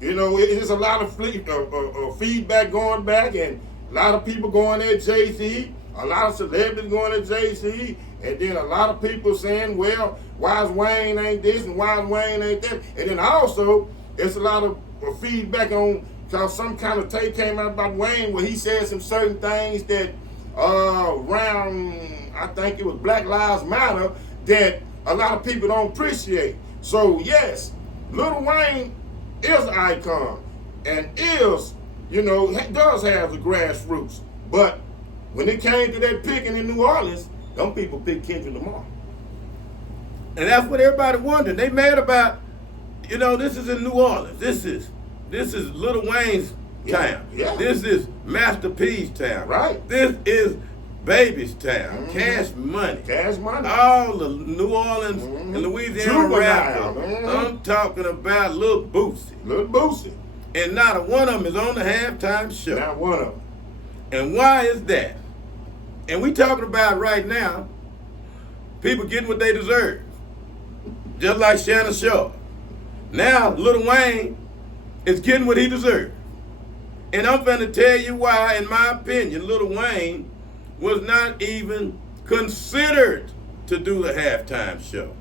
you know, it is a lot of feedback going back, and a lot of people going at Jay-Z, a lot of celebrities going at Jay-Z, and then a lot of people saying, well, why is Wayne ain't this and why is Wayne ain't that? And then also, it's a lot of feedback on, because some kind of tape came out about Wayne where he said some certain things that around, I think it was Black Lives Matter, that a lot of people don't appreciate. So yes, Lil Wayne is an icon and is, you know, does have the grassroots. But when it came to that picking in New Orleans, them people picked Kendrick Lamar. And that's what everybody wondering. They mad about, you know, this is in New Orleans. This is Lil Wayne's town. Yeah. This is Master P's town. Right. This is Baby's town. Cash Money. Cash Money. All the New Orleans and Louisiana rappers. I'm talking about Lil Boosie. Lil Boosie. And not a one of them is on the halftime show. Not one of them. And why is that? And we talking about right now, people getting what they deserve. Just like Shannon Sharpe. Now, Lil Wayne is getting what he deserves. And I'm going to tell you why, in my opinion, Lil Wayne was not even considered to do the halftime show.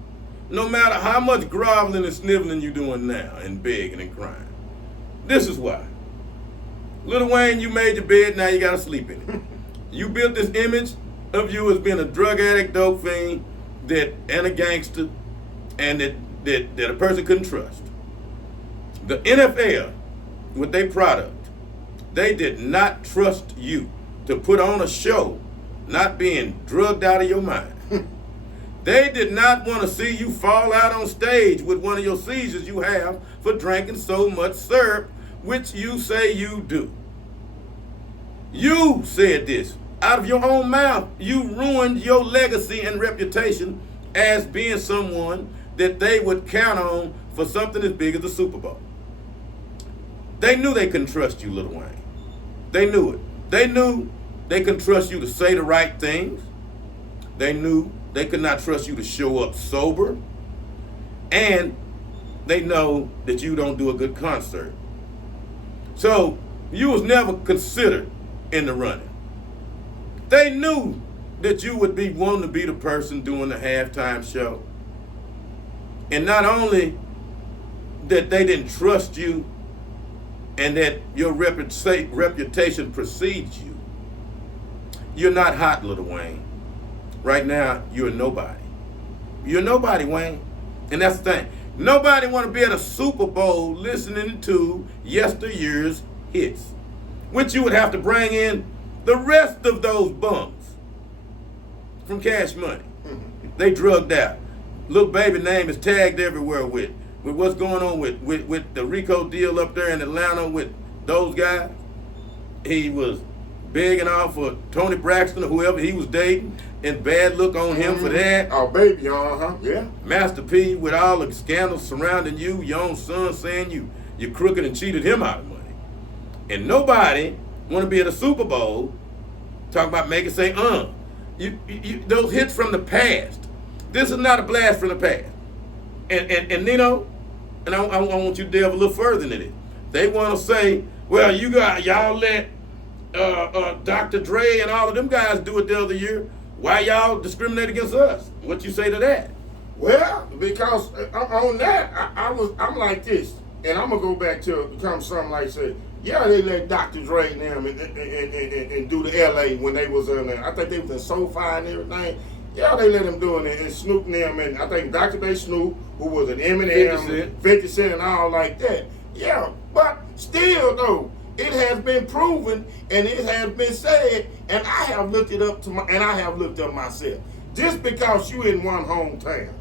No matter how much groveling and sniveling you doing now and begging and crying. This is why. Lil Wayne, you made your bed, now you got to sleep in it. You built this image of you as being a drug addict, dope fiend, and a gangster, and that a person couldn't trust. The NFL, with their product, they did not trust you to put on a show not being drugged out of your mind. They did not want to see you fall out on stage with one of your seizures you have for drinking so much syrup, which you say you do. You said this out of your own mouth. You ruined your legacy and reputation as being someone that they would count on for something as big as the Super Bowl. They knew they couldn't trust you, Lil Wayne. They knew it. They knew they couldn't trust you to say the right things. They knew they could not trust you to show up sober. And they know that you don't do a good concert. So you was never considered in the running. They knew that you would be wanting to be the person doing the halftime show. And not only that they didn't trust you and that your reputation precedes you, you're not hot, Lil Wayne. Right now, you're nobody. You're nobody, Wayne. And that's the thing. Nobody want to be at a Super Bowl listening to yesteryear's hits, which you would have to bring in the rest of those bums from Cash Money. They drugged out. Lil Baby name is tagged everywhere with what's going on with the Rico deal up there in Atlanta with those guys. He was begging off for Tony Braxton or whoever he was dating, and bad look on him for that. Oh, baby, yeah. Master P with all the scandals surrounding you, your own son saying you crooked and cheated him out of money. And nobody want to be at a Super Bowl talking about making say, those hits from the past. This is not a blast from the past. And Nino, and I want you to delve a little further into it. They want to say, well, y'all let Dr. Dre and all of them guys do it the other year. Why y'all discriminate against us? What you say to that? Well, because on that, I'm like this, and I'm gonna go back to become something like say, yeah, they let Dr. Dre and them and do the LA when they was in I think they was in SoFi and everything. Yeah, they let them do it and Snoop and them, and I think Dr. Dre Snoop, who was an Eminem, 50 Cent and all like that. Yeah, but still though, it has been proven and it has been said, and I have looked it up and I have looked up myself. Just because you in one hometown,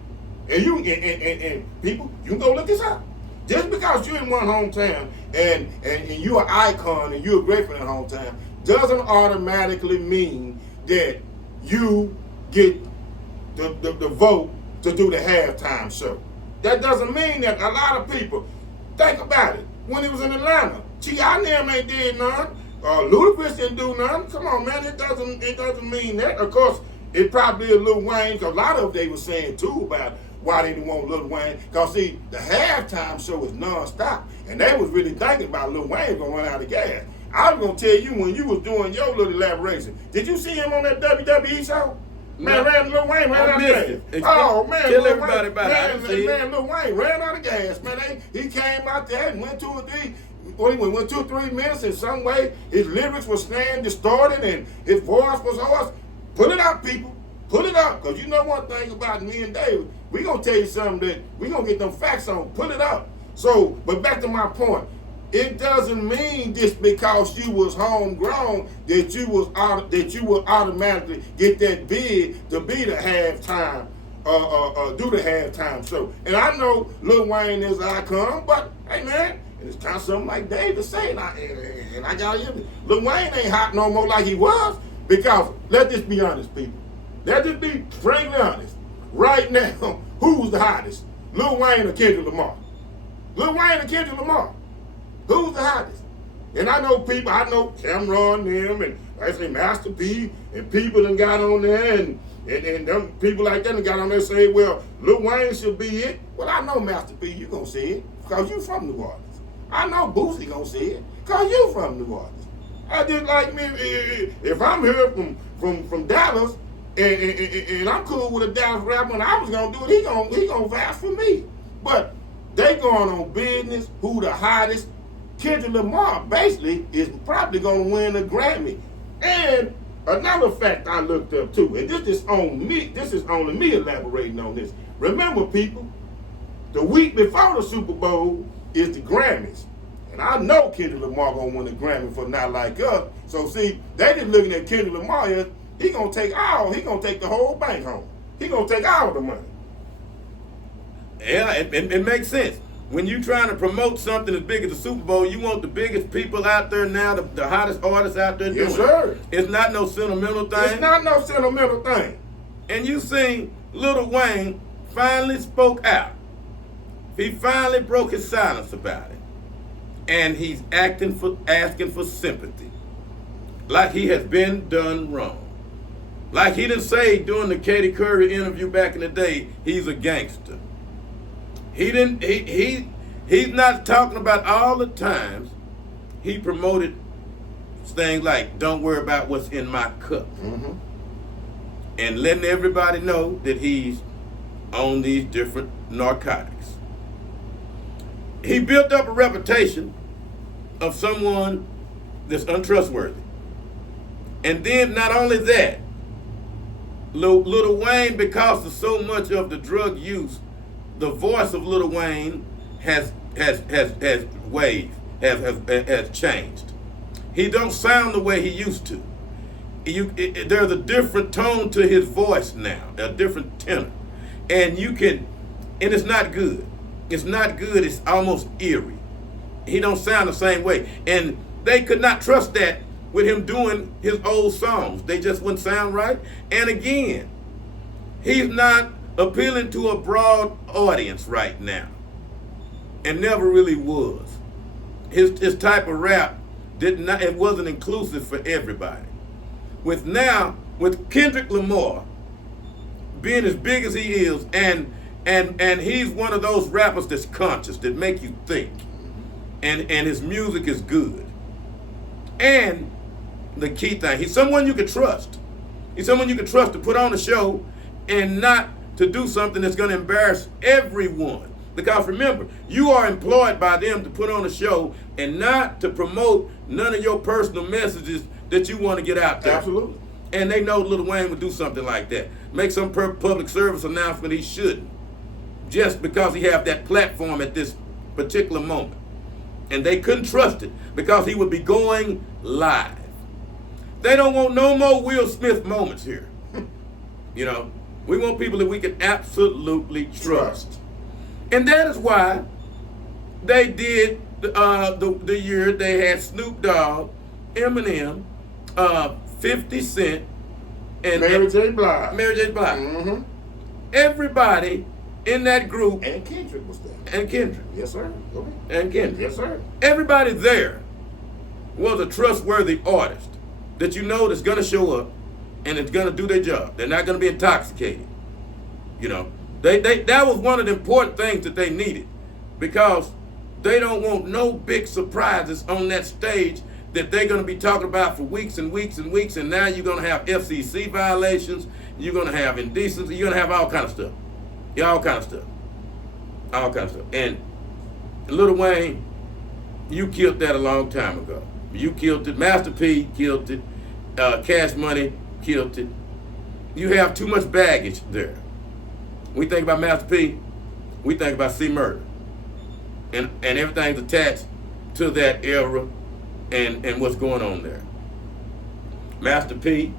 and you and people, you can go look this up. Just because you're in one hometown and you're an icon and you're great for that hometown, doesn't automatically mean that you get the vote to do the halftime show. That doesn't mean that. A lot of people, think about it. When he was in Atlanta, T.I. and them ain't did none. Ludacris didn't do nothing. Come on, man. It doesn't mean that. Of course, it probably is Lil Wayne, because a lot of they were saying too about why they didn't want Lil Wayne. Because see, the halftime show was non-stop, and they was really thinking about Lil Wayne gonna run out of gas. I was gonna tell you, when you was doing your little elaboration, did you see him on that WWE show? Man, Lil Wayne ran out of gas. Oh man, tell everybody about it. Man, Lil Wayne ran out of gas. Man, he came out there and went 2 or 3. Well, he went 2 or 3 minutes in some way. His lyrics were staying distorted and his voice was hoarse. Pull it up, people. Pull it up. Because you know one thing about me and David, we going to tell you something that we going to get them facts on. Pull it up. So, but back to my point. It doesn't mean just because you was homegrown that you will automatically get that bid to be the halftime, do the halftime show. And I know Lil Wayne is an icon, but hey man, it's kind of something like David saying, and I got you. Lil Wayne ain't hot no more like he was, because let's just be honest, people. Let's just be frankly honest. Right now, who's the hottest? Lil Wayne or Kendrick Lamar? Lil Wayne or Kendrick Lamar? Who's the hottest? And I know people, I know Cameron, them, and I say Master P, and people that got on there, and them people like that that got on there say, well, Lil Wayne should be it. Well, I know Master P, you gonna say it, because you from New Orleans. I know Boosie gonna say it, because you from New Orleans. I just like me, if I'm here from Dallas, and I'm cool with a Dallas rapper, and I was gonna do it, he gonna vouch for me. But they going on business, who the hottest. Kendrick Lamar basically is probably going to win a Grammy. And another fact I looked up too, and this is only me elaborating on this. Remember, people, the week before the Super Bowl is the Grammys. And I know Kendrick Lamar going to win a Grammy for Not Like Us. So see, they just looking at Kendrick Lamar as he going to take the whole bank home. He going to take all the money. Yeah, it makes sense. When you're trying to promote something as big as the Super Bowl, you want the biggest people out there now, the hottest artists out there doing it. Yes, sir. It's not no sentimental thing. It's not no sentimental thing. And you seen Lil Wayne finally spoke out. He finally broke his silence about it. And he's asking for sympathy. Like he has been done wrong. Like he didn't say during the Katy Curry interview back in the day, he's a gangster. He's not talking about all the times he promoted things like, don't worry about what's in my cup. Mm-hmm. And letting everybody know that he's on these different narcotics. He built up a reputation of someone that's untrustworthy. And then not only that, Lil Wayne, because of so much of the drug use, the voice of Lil Wayne has changed. He don't sound the way he used to. There's a different tone to his voice now, a different tenor, and it's not good. It's not good. It's almost eerie. He don't sound the same way, and they could not trust that with him doing his old songs. They just wouldn't sound right. And again, he's not appealing to a broad audience right now, and never really was. His type of rap it wasn't inclusive for everybody. With Kendrick Lamar being as big as he is, and he's one of those rappers that's conscious, that make you think, and his music is good. And the key thing, he's someone you can trust. He's someone you can trust to put on a show and not to do something that's going to embarrass everyone. Because remember, you are employed by them to put on a show and not to promote none of your personal messages that you want to get out there. Absolutely. And they know Lil Wayne would do something like that. Make some public service announcement he shouldn't. Just because he have that platform at this particular moment. And they couldn't trust it because he would be going live. They don't want no more Will Smith moments here. You know, we want people that we can absolutely trust. And that is why they did the year they had Snoop Dogg, Eminem, 50 Cent, and Mary J. Blige. Mm-hmm. Everybody in that group. And Kendrick was there. And Kendrick. Yes, sir. And Kendrick. Yes, sir. Everybody there was a trustworthy artist that you know that's going to show up and it's going to do their job. They're not going to be intoxicated. You know, that was one of the important things that they needed, because they don't want no big surprises on that stage that they're going to be talking about for weeks and weeks and weeks, and now you're going to have FCC violations, you're going to have indecency, you're going to have all kind of stuff. Yeah, all kind of stuff. All kind of stuff. And Lil Wayne, you killed that a long time ago. You killed it. Master P killed it. Cash Money killed it. You have too much baggage there. We think about Master P, we think about C Murder. And everything's attached to that era and what's going on there. Master P,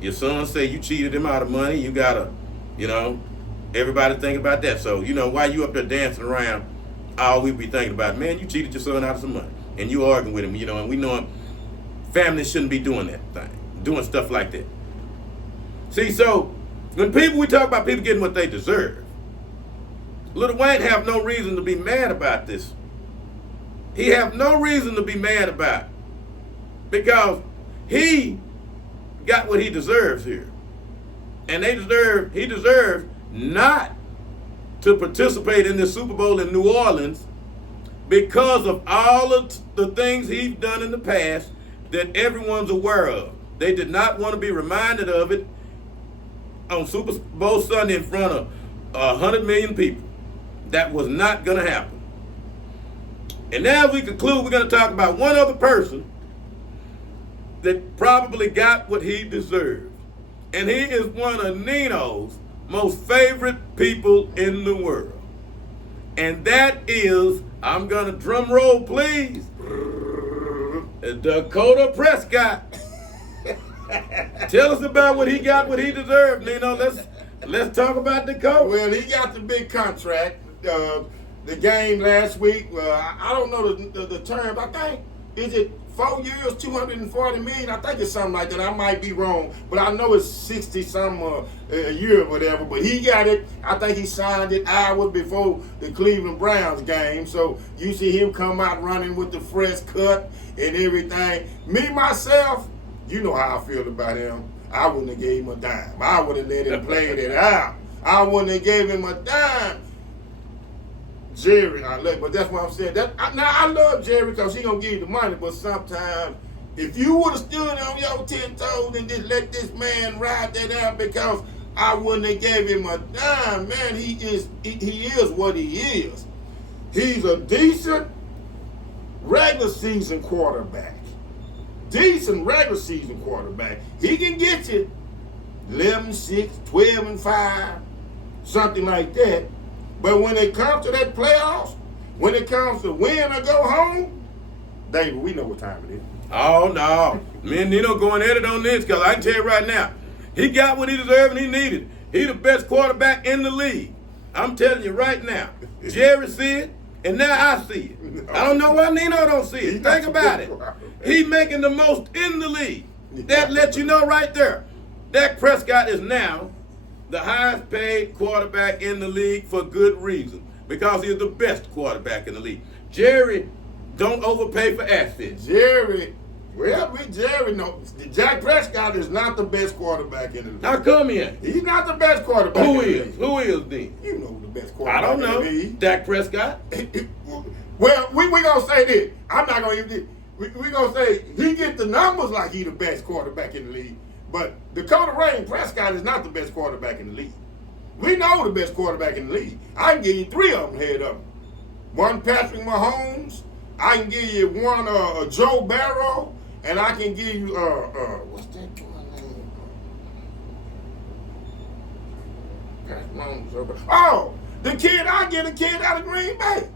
your son say you cheated him out of money. You gotta, everybody think about that. So, while you up there dancing around, all we be thinking about, man, you cheated your son out of some money. And you arguing with him, and we know families shouldn't be doing that thing, doing stuff like that. See, so when we talk about people getting what they deserve, Lil Wayne have no reason to be mad about this. He have no reason to be mad about it, because he got what he deserves here. And he deserves not to participate in this Super Bowl in New Orleans because of all of the things he's done in the past that everyone's aware of. They did not want to be reminded of it on Super Bowl Sunday in front of 100 million people. That was not going to happen. And now as we conclude, we're going to talk about one other person that probably got what he deserved. And he is one of Nino's most favorite people in the world. And that is, I'm going to drum roll, please, Dakota Prescott. Tell us about what he got, what he deserved, Nino. Let's talk about Dakota. Well, he got the big contract. The game last week, I don't know the terms. I think, is it 4 years, 240 million? I think it's something like that. I might be wrong, but I know it's 60 some a year or whatever. But he got it. I think he signed it hours before the Cleveland Browns game. So you see him come out running with the fresh cut and everything. Me, myself, you know how I feel about him. I wouldn't have gave him a dime. I would have let him play it out. I wouldn't have gave him a dime. Jerry, but that's what I'm saying. I love Jerry because he gonna give you the money, but sometimes if you would have stood on your 10 toes and just let this man ride that out, because I wouldn't have gave him a dime, man. He is what he is. He's a decent regular season quarterback. Decent regular season quarterback. He can get you 11-6, 12-5, something like that. But when it comes to that playoffs, when it comes to win or go home, David, we know what time it is. Oh, no. Me and Nino going at it on this, because I can tell you right now, he got what he deserved and he needed. He the best quarterback in the league. I'm telling you right now. Jerry see it, and now I see it. I don't know why Nino don't see it. Think about it. He making the most in the league. That lets you know right there. Dak Prescott is now the highest paid quarterback in the league for good reason, because he is the best quarterback in the league. Jerry don't overpay for assets. Jerry knows. Dak Prescott is not the best quarterback in the league. How come he ain't? He's not the best quarterback in the league. Who is then? You know who the best quarterback I don't know. in the league. Dak Prescott? Well, we going to say this. I'm not going to use this. We going to say he get the numbers like he the best quarterback in the league. But Dakota Prescott is not the best quarterback in the league. We know the best quarterback in the league. I can give you 3 of them head up. One Patrick Mahomes. I can give you one Joe Burrow. And I can give you, what's that boy name? Patrick Mahomes, Joe Burrow. Oh, the kid, I get a kid out of Green Bay.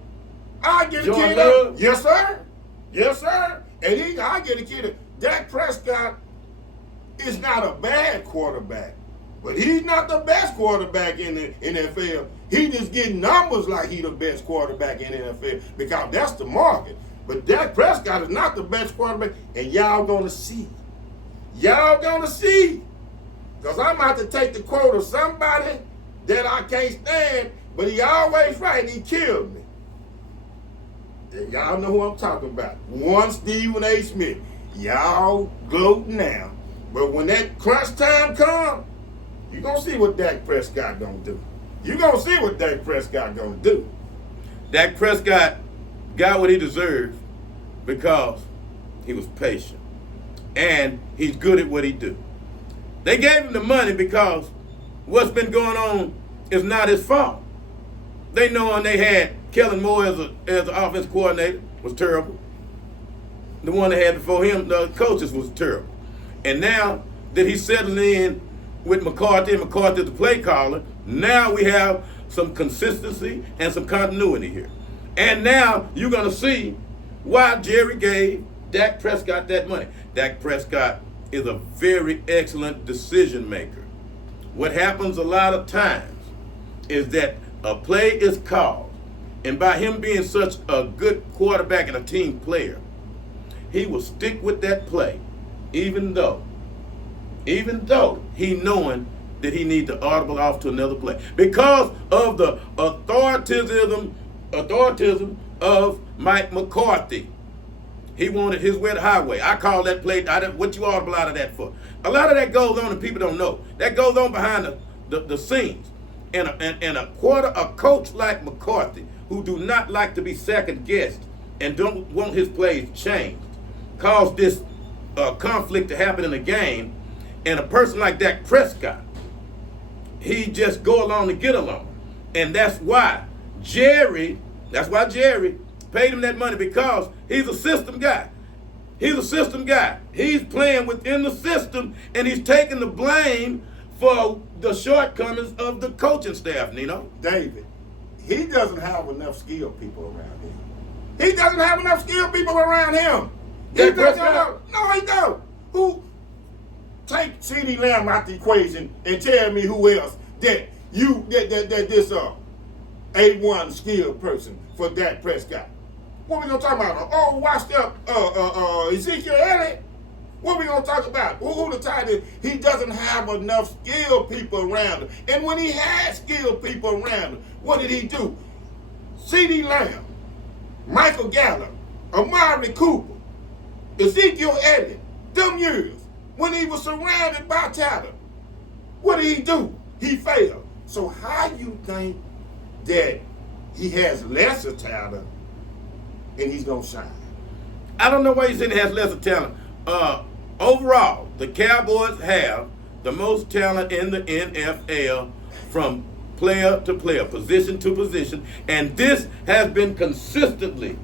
I get a kid out. Yes, sir. Yes, sir. And I get a kid. Dak Prescott is not a bad quarterback, but he's not the best quarterback in the NFL. He just getting numbers like he the best quarterback in the NFL, because that's the market. But Dak Prescott is not the best quarterback, and y'all gonna see. Y'all gonna see. Because I'm about to take the quote of somebody that I can't stand, but he always right, and he killed me. Y'all know who I'm talking about. One Stephen A. Smith. Y'all gloat now. But when that crunch time comes, you're going to see what Dak Prescott going to do. You're going to see what Dak Prescott going to do. Dak Prescott got what he deserved because he was patient. And he's good at what he do. They gave him the money because what's been going on is not his fault. They know when they had Kellen Moore as an offensive coordinator was terrible. The one they had before him, the coaches, was terrible. And now that he's settling in with McCarthy, and McCarthy the play caller, now we have some consistency and some continuity here. And now you're going to see why Jerry gave Dak Prescott that money. Dak Prescott is a very excellent decision maker. What happens a lot of times is that a play is called, and by him being such a good quarterback and a team player, he will stick with that play, even though he knowing that he needs to audible off to another play because of the authoritism of Mike McCarthy. He wanted his way to highway. I call that play. What you audible out of that for? A lot of that goes on and people don't know. That goes on behind the scenes. And a coach like McCarthy, who do not like to be second guessed and don't want his plays changed, caused this conflict to happen in the game. And a person like Dak Prescott, he just go along to get along. And that's why Jerry paid him that money, because he's a system guy. He's playing within the system, and he's taking the blame for the shortcomings of the coaching staff, Nino. David, he doesn't have enough skilled people around him. He doesn't have enough skilled people around him. He doesn't have, no, he don't. Who? Take CeeDee Lamb out the equation and tell me who else that this A1 skilled person for Dak Prescott. What we gonna talk about? Oh, washed up Ezekiel Elliott. What we gonna talk about? Who the tight end? He doesn't have enough skilled people around him. And when he had skilled people around him, what did he do? CeeDee Lamb, Michael Gallup, Amari Cooper, Ezekiel Elliott, them years when he was surrounded by talent, what did he do? He failed. So how you think that he has lesser talent and he's gonna shine? I don't know why you said he has lesser talent. Overall, the Cowboys have the most talent in the NFL from player to player, position to position, and this has been consistently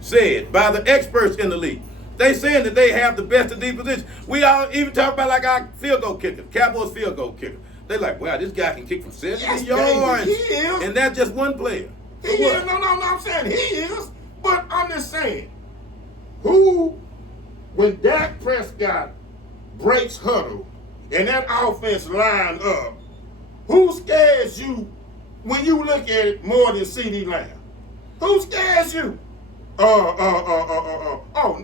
said by the experts in the league. They saying that they have the best of these positions. We all even talk about like our field goal kicker, Cowboys field goal kicker. They like, wow, this guy can kick from 70 yards. Baby, he is. And that's just one player. He is. No, I'm saying he is. But I'm just saying, when Dak Prescott breaks huddle and that offense line up, who scares you when you look at it more than CeeDee Lamb? Who scares you?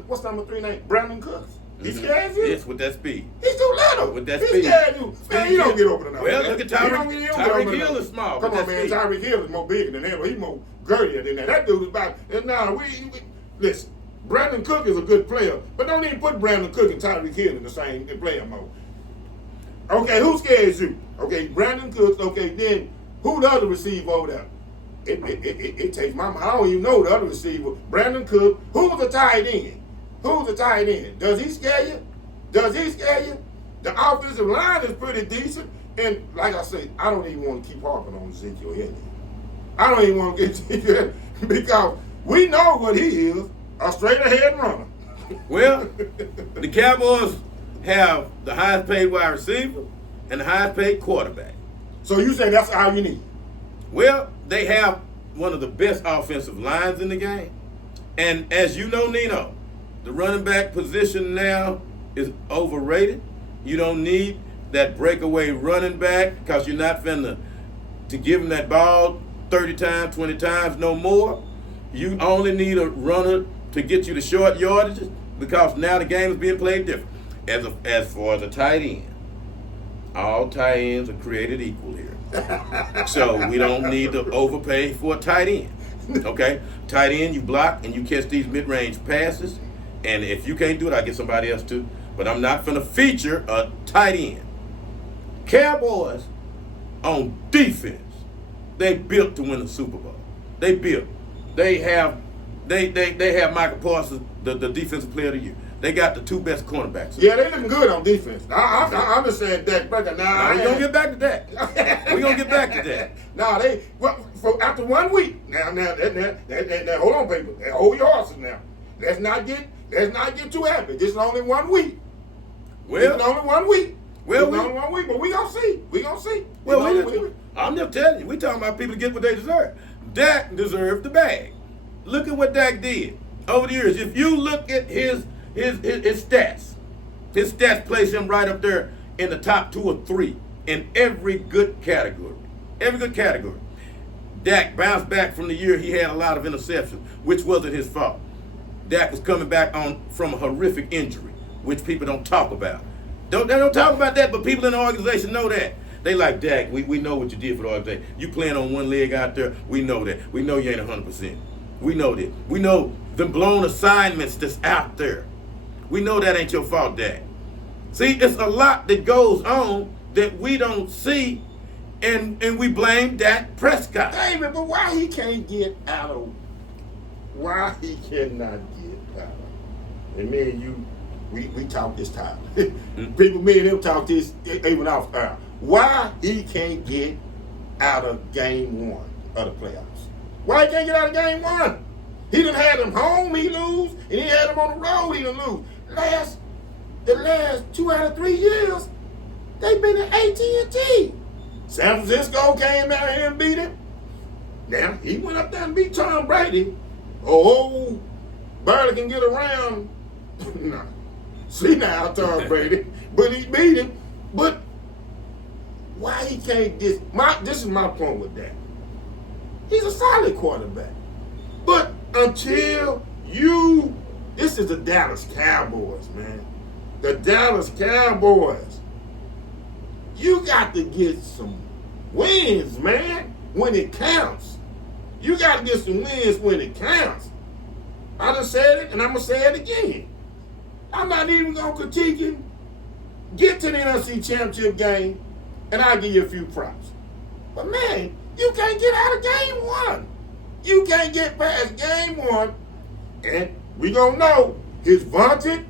What's number 3 name? Brandon Cooks. He scares you? Yes, with that speed. He's too little. With that he speed. scares you. Man, he don't get over the number. Well, look at Tyreek Hill is small. Come on, man. Tyreek Hill is more bigger than him, but he's more girthier than that. That dude is about. And listen. Brandon Cook is a good player, but don't even put Brandon Cook and Tyreek Hill in the same player mode. Okay, who scares you? Okay, Brandon Cook. Okay, then who the other receiver over there? It takes my mind. I don't even know the other receiver. Brandon Cook. Who's the tight end? Does he scare you? The offensive line is pretty decent. And like I said, I don't even want to keep harping on Ezekiel Elliott. I don't even want to get Ezekiel because we know what he is, a straight ahead runner. Well, the Cowboys have the highest paid wide receiver and the highest paid quarterback. So you say that's all you need? Well, they have one of the best offensive lines in the game. And as you know, Nino, the running back position now is overrated. You don't need that breakaway running back because you're not finna to give him that ball 30 times, 20 times, no more. You only need a runner to get you the short yardages because now the game is being played different. As for the tight end, all tight ends are created equal here. So we don't need to overpay for a tight end. Okay? Tight end, you block and you catch these mid-range passes. And if you can't do it, I get somebody else to. But I'm not going to feature a tight end. Cowboys on defense, they built to win the Super Bowl. They built. They have Michael Parsons, the defensive player of the year. They got the two best cornerbacks. Yeah, they looking good on defense. I understand Dak Prescott. Now, we're going to get back to that. We're going to get back to that. After 1 week, now, hold on, people. Hold your horses now. Let's not get too happy. This is only 1 week. Well, it's only 1 week. Well, it's only 1 week, but we gonna see. Well, I'm just telling you, we talking about people get what they deserve. Dak deserved the bag. Look at what Dak did over the years. If you look at his stats place him right up there in the top 2 or 3 in every good category. Every good category. Dak bounced back from the year he had a lot of interceptions, which wasn't his fault. Dak was coming back from a horrific injury, which people don't talk about. They don't talk about that, but people in the organization know that. They like, Dak, we know what you did for the organization. You playing on one leg out there, we know that. We know you ain't 100%. We know that. We know the blown assignments that's out there. We know that ain't your fault, Dak. See, it's a lot that goes on that we don't see, and we blame Dak Prescott. David, but why he can't get out of? Why he cannot get out of? And me and you, we talk this time. People, me and him talk this even off air. Why he can't get out of game 1 of the playoffs? Why he can't get out of game 1? He done had them home, he lose, and he had them on the road, he done lose. The last 2 out of 3 years, they've been at AT&T. San Francisco came out here and beat him. Now, he went up there and beat Tom Brady. Oh, barely can get around. Nah. See now, Tom Brady. But he beat him. But why he can't this is my point with that. He's a solid quarterback. But until this is the Dallas Cowboys, man. The Dallas Cowboys. You got to get some wins, man, when it counts. You got to get some wins when it counts. I done said it, and I'm going to say it again. I'm not even going to critique him. Get to the NFC Championship game, and I'll give you a few props. But, man, you can't get out of game 1. You can't get past game 1, and we going to know his vaunted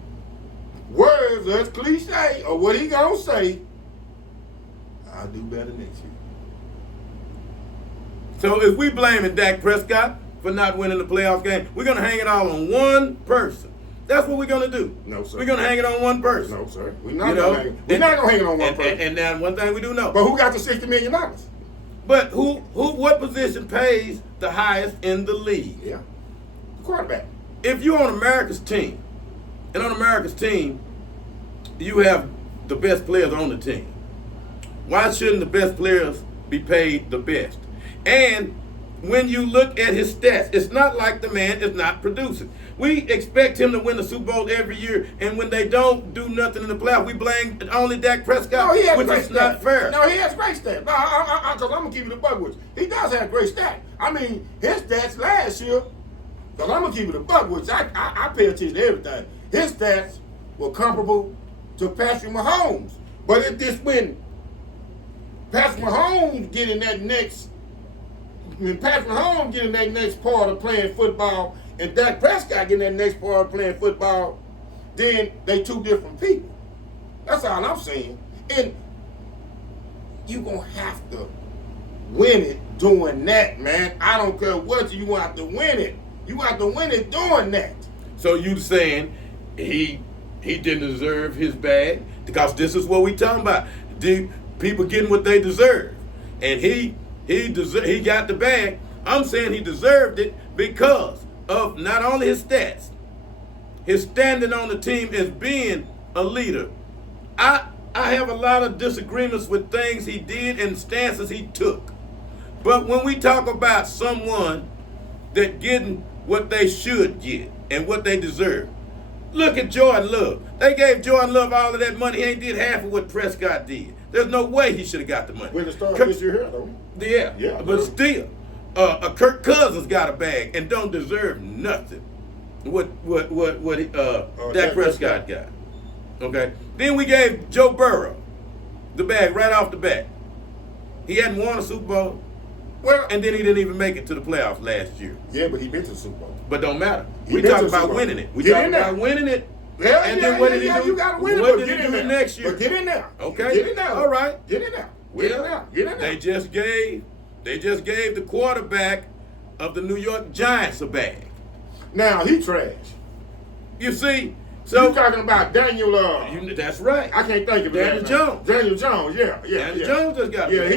words, that's cliche, or what he going to say, I'll do better next year. So if we blaming Dak Prescott for not winning the playoff game, we're going to hang it all on one person. That's what we're going to do. No, sir. We're going to hang it on one person. No, sir. We're not going to hang it on one person. And now one thing we do know. But who got the $60 million? But what position pays the highest in the league? Yeah. The quarterback. If you're on America's team, and on America's team, you have the best players on the team, why shouldn't the best players be paid the best? And when you look at his stats, it's not like the man is not producing. We expect him to win the Super Bowl every year, and when they don't do nothing in the playoffs, we blame only Dak Prescott, which is not fair. No, he has great stats. No, because I'm going to keep it a buck with you. He does have great stats. I mean, his stats last year, because I'm going to keep it a buck with you. I pay attention to everything. His stats were comparable to Patrick Mahomes. But if this when Patrick Mahomes getting that next part of playing football and Dak Prescott getting that next part of playing football, then they two different people. That's all I'm saying. And you're going to have to win it doing that, man. I don't care what you have to win it. You have to win it doing that. So you saying he didn't deserve his bag? Because this is what we talking about. People getting what they deserve. And he got the bag. I'm saying he deserved it because of not only his stats, his standing on the team as being a leader. I have a lot of disagreements with things he did and stances he took. But when we talk about someone that getting what they should get and what they deserve, look at Jordan Love. They gave Jordan Love all of that money. He ain't did half of what Prescott did. There's no way he should have got the money. We're the start this year here, though. Yeah, but still. Kirk Cousins got a bag and don't deserve nothing. What Dak Prescott got. Okay. Then we gave Joe Burrow the bag right off the bat. He hadn't won a Super Bowl. Well, And then he didn't even make it to the playoffs last year. yeah, but he been to the Super Bowl. But don't matter. He We been talking to the about Super Bowl. winning it. We Get talking in there. about winning it. Yeah, And yeah, then what yeah, did he yeah, do? you gotta win it, What but did get he in do there. next year? But get in there. Okay. Get in there. All right. Get in there. Get in there. Get in there. They just gave the quarterback of the New York Giants a bag. Now he trash. You see, so you talking about Daniel? that's right. I can't think of his Daniel name. Jones. Daniel Jones. Yeah. Daniel Jones just got a Yeah, bag.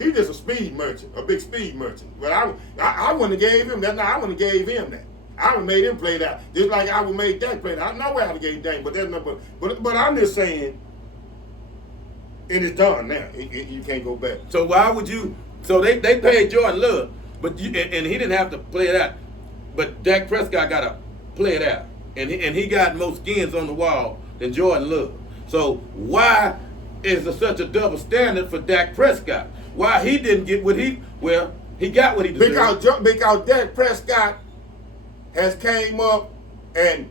he just a speed merchant, a big speed merchant. But I wouldn't have gave him that. No, I wouldn't have gave him that. I would have made him play that. Just like I would have made Dak play that. I know where I would have gave Dak, but that's not. But I'm just saying, and it's done now. You can't go back. So why would you? So they paid Jordan Love, but and he didn't have to play it out. But Dak Prescott got to play it out, and he got more skins on the wall than Jordan Love. So why is there such a double standard for Dak Prescott? Why he didn't get what he got what he deserved. Because Dak Prescott has came up and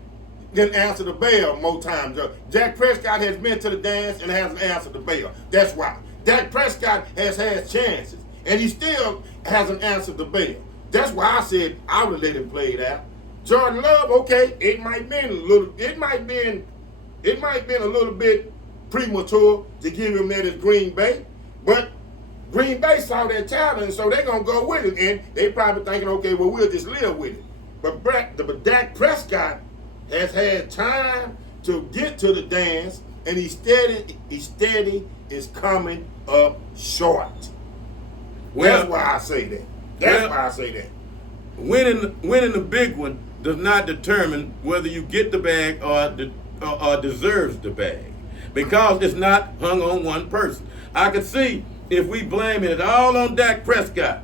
didn't answer the bell more times. Dak Prescott has been to the dance and hasn't answered the bell. That's why. Dak Prescott has had chances, and he still hasn't answered the bell. That's why I said I would let him play it out. Jordan Love, okay, it might be a little bit premature to give him that as Green Bay, but Green Bay saw that talent, and so they're gonna go with it, and they probably thinking, okay, well we'll just live with it. But Dak Prescott has had time to get to the dance, and he's steady is coming up short. Well, That's why I say that. That's why I say that. Winning the big one does not determine whether you get the bag or deserves the bag, because it's not hung on one person. I could see if we blame it all on Dak Prescott,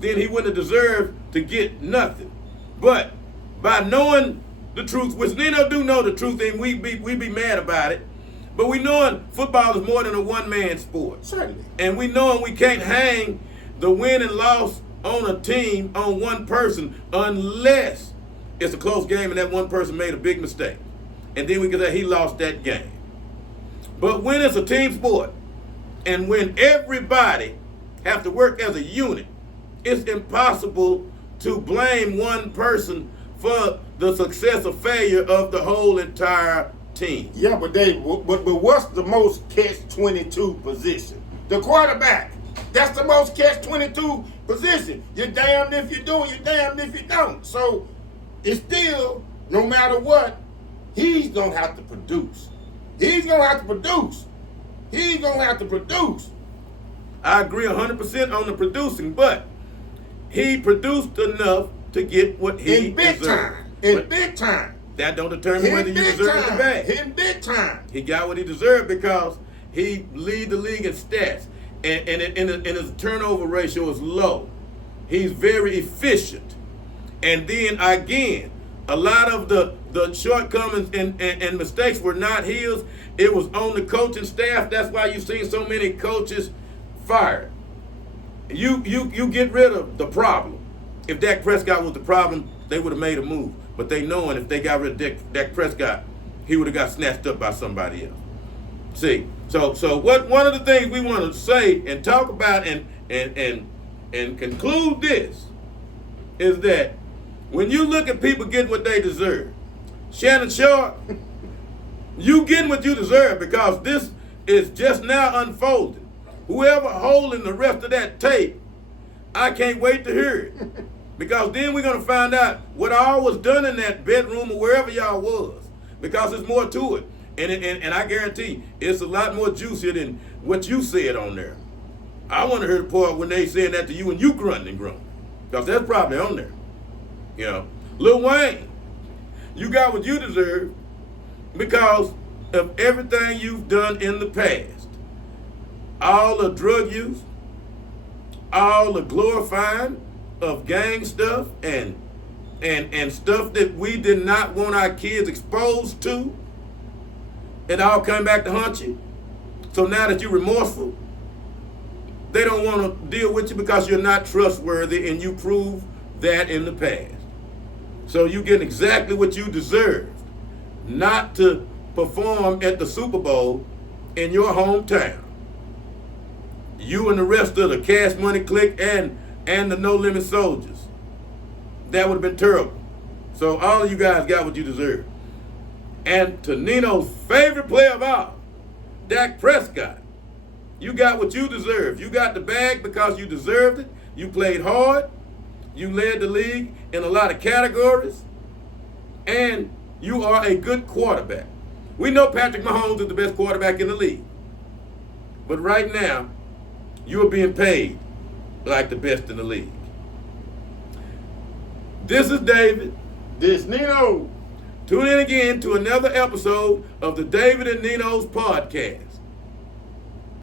then he wouldn't have deserved to get nothing. But by knowing the truth, which Nino do know the truth, and we be mad about it, but we knowing football is more than a one-man sport. Certainly. And we knowing we can't hang the win and loss on a team, on one person, unless it's a close game and that one person made a big mistake. And then we can say he lost that game. But when it's a team sport, and when everybody have to work as a unit, it's impossible to blame one person for the success or failure of the whole entire team. Yeah, but what's the most catch-22 position? The quarterback. That's the most catch-22 position. You're damned if you do, you're damned if you don't. So it's still, no matter what, he's gonna have to produce. He's gonna have to produce. He's gonna have to produce. I agree 100% on the producing, but he produced enough to get what he in big deserved. time. In But big time. that don't determine whether In you big deserve the time. bag. In big time. He got what he deserved because he lead the league in stats, and his turnover ratio is low. He's very efficient. And then again, a lot of the shortcomings and mistakes were not his. It was on the coaching staff. That's why you've seen so many coaches fired. You get rid of the problem. If Dak Prescott was the problem, they would have made a move. But they knowing if they got rid of Dak Prescott, he would have got snatched up by somebody else. See, so what one of the things we want to say and talk about and conclude this is that when you look at people getting what they deserve, Shannon Sharpe, you getting what you deserve because this is just now unfolding. Whoever holding the rest of that tape, I can't wait to hear it. Because then we're going to find out what all was done in that bedroom or wherever y'all was. Because there's more to it. And I guarantee it's a lot more juicier than what you said on there. I want to hear the part when they saying that to you and you grunting and groaning. Because that's probably on there. You know, Lil Wayne, you got what you deserve because of everything you've done in the past. All the drug use, all the glorifying of gang stuff and stuff that we did not want our kids exposed to, it all came back to haunt you. So now that you're remorseful, They don't want to deal with you because you're not trustworthy, and you prove that in the past. So you get exactly what you deserve, not to perform at the Super Bowl in your hometown. You and the rest of the Cash Money Clique and the No Limit Soldiers. That would have been terrible. So all of you guys got what you deserve. And to Nino's favorite player of all, Dak Prescott, you got what you deserve. You got the bag because you deserved it. You played hard. You led the league in a lot of categories. And you are a good quarterback. We know Patrick Mahomes is the best quarterback in the league. But right now, you are being paid like the best in the league. This is David. This Nino. Tune in again to another episode of the David and Nino's podcast.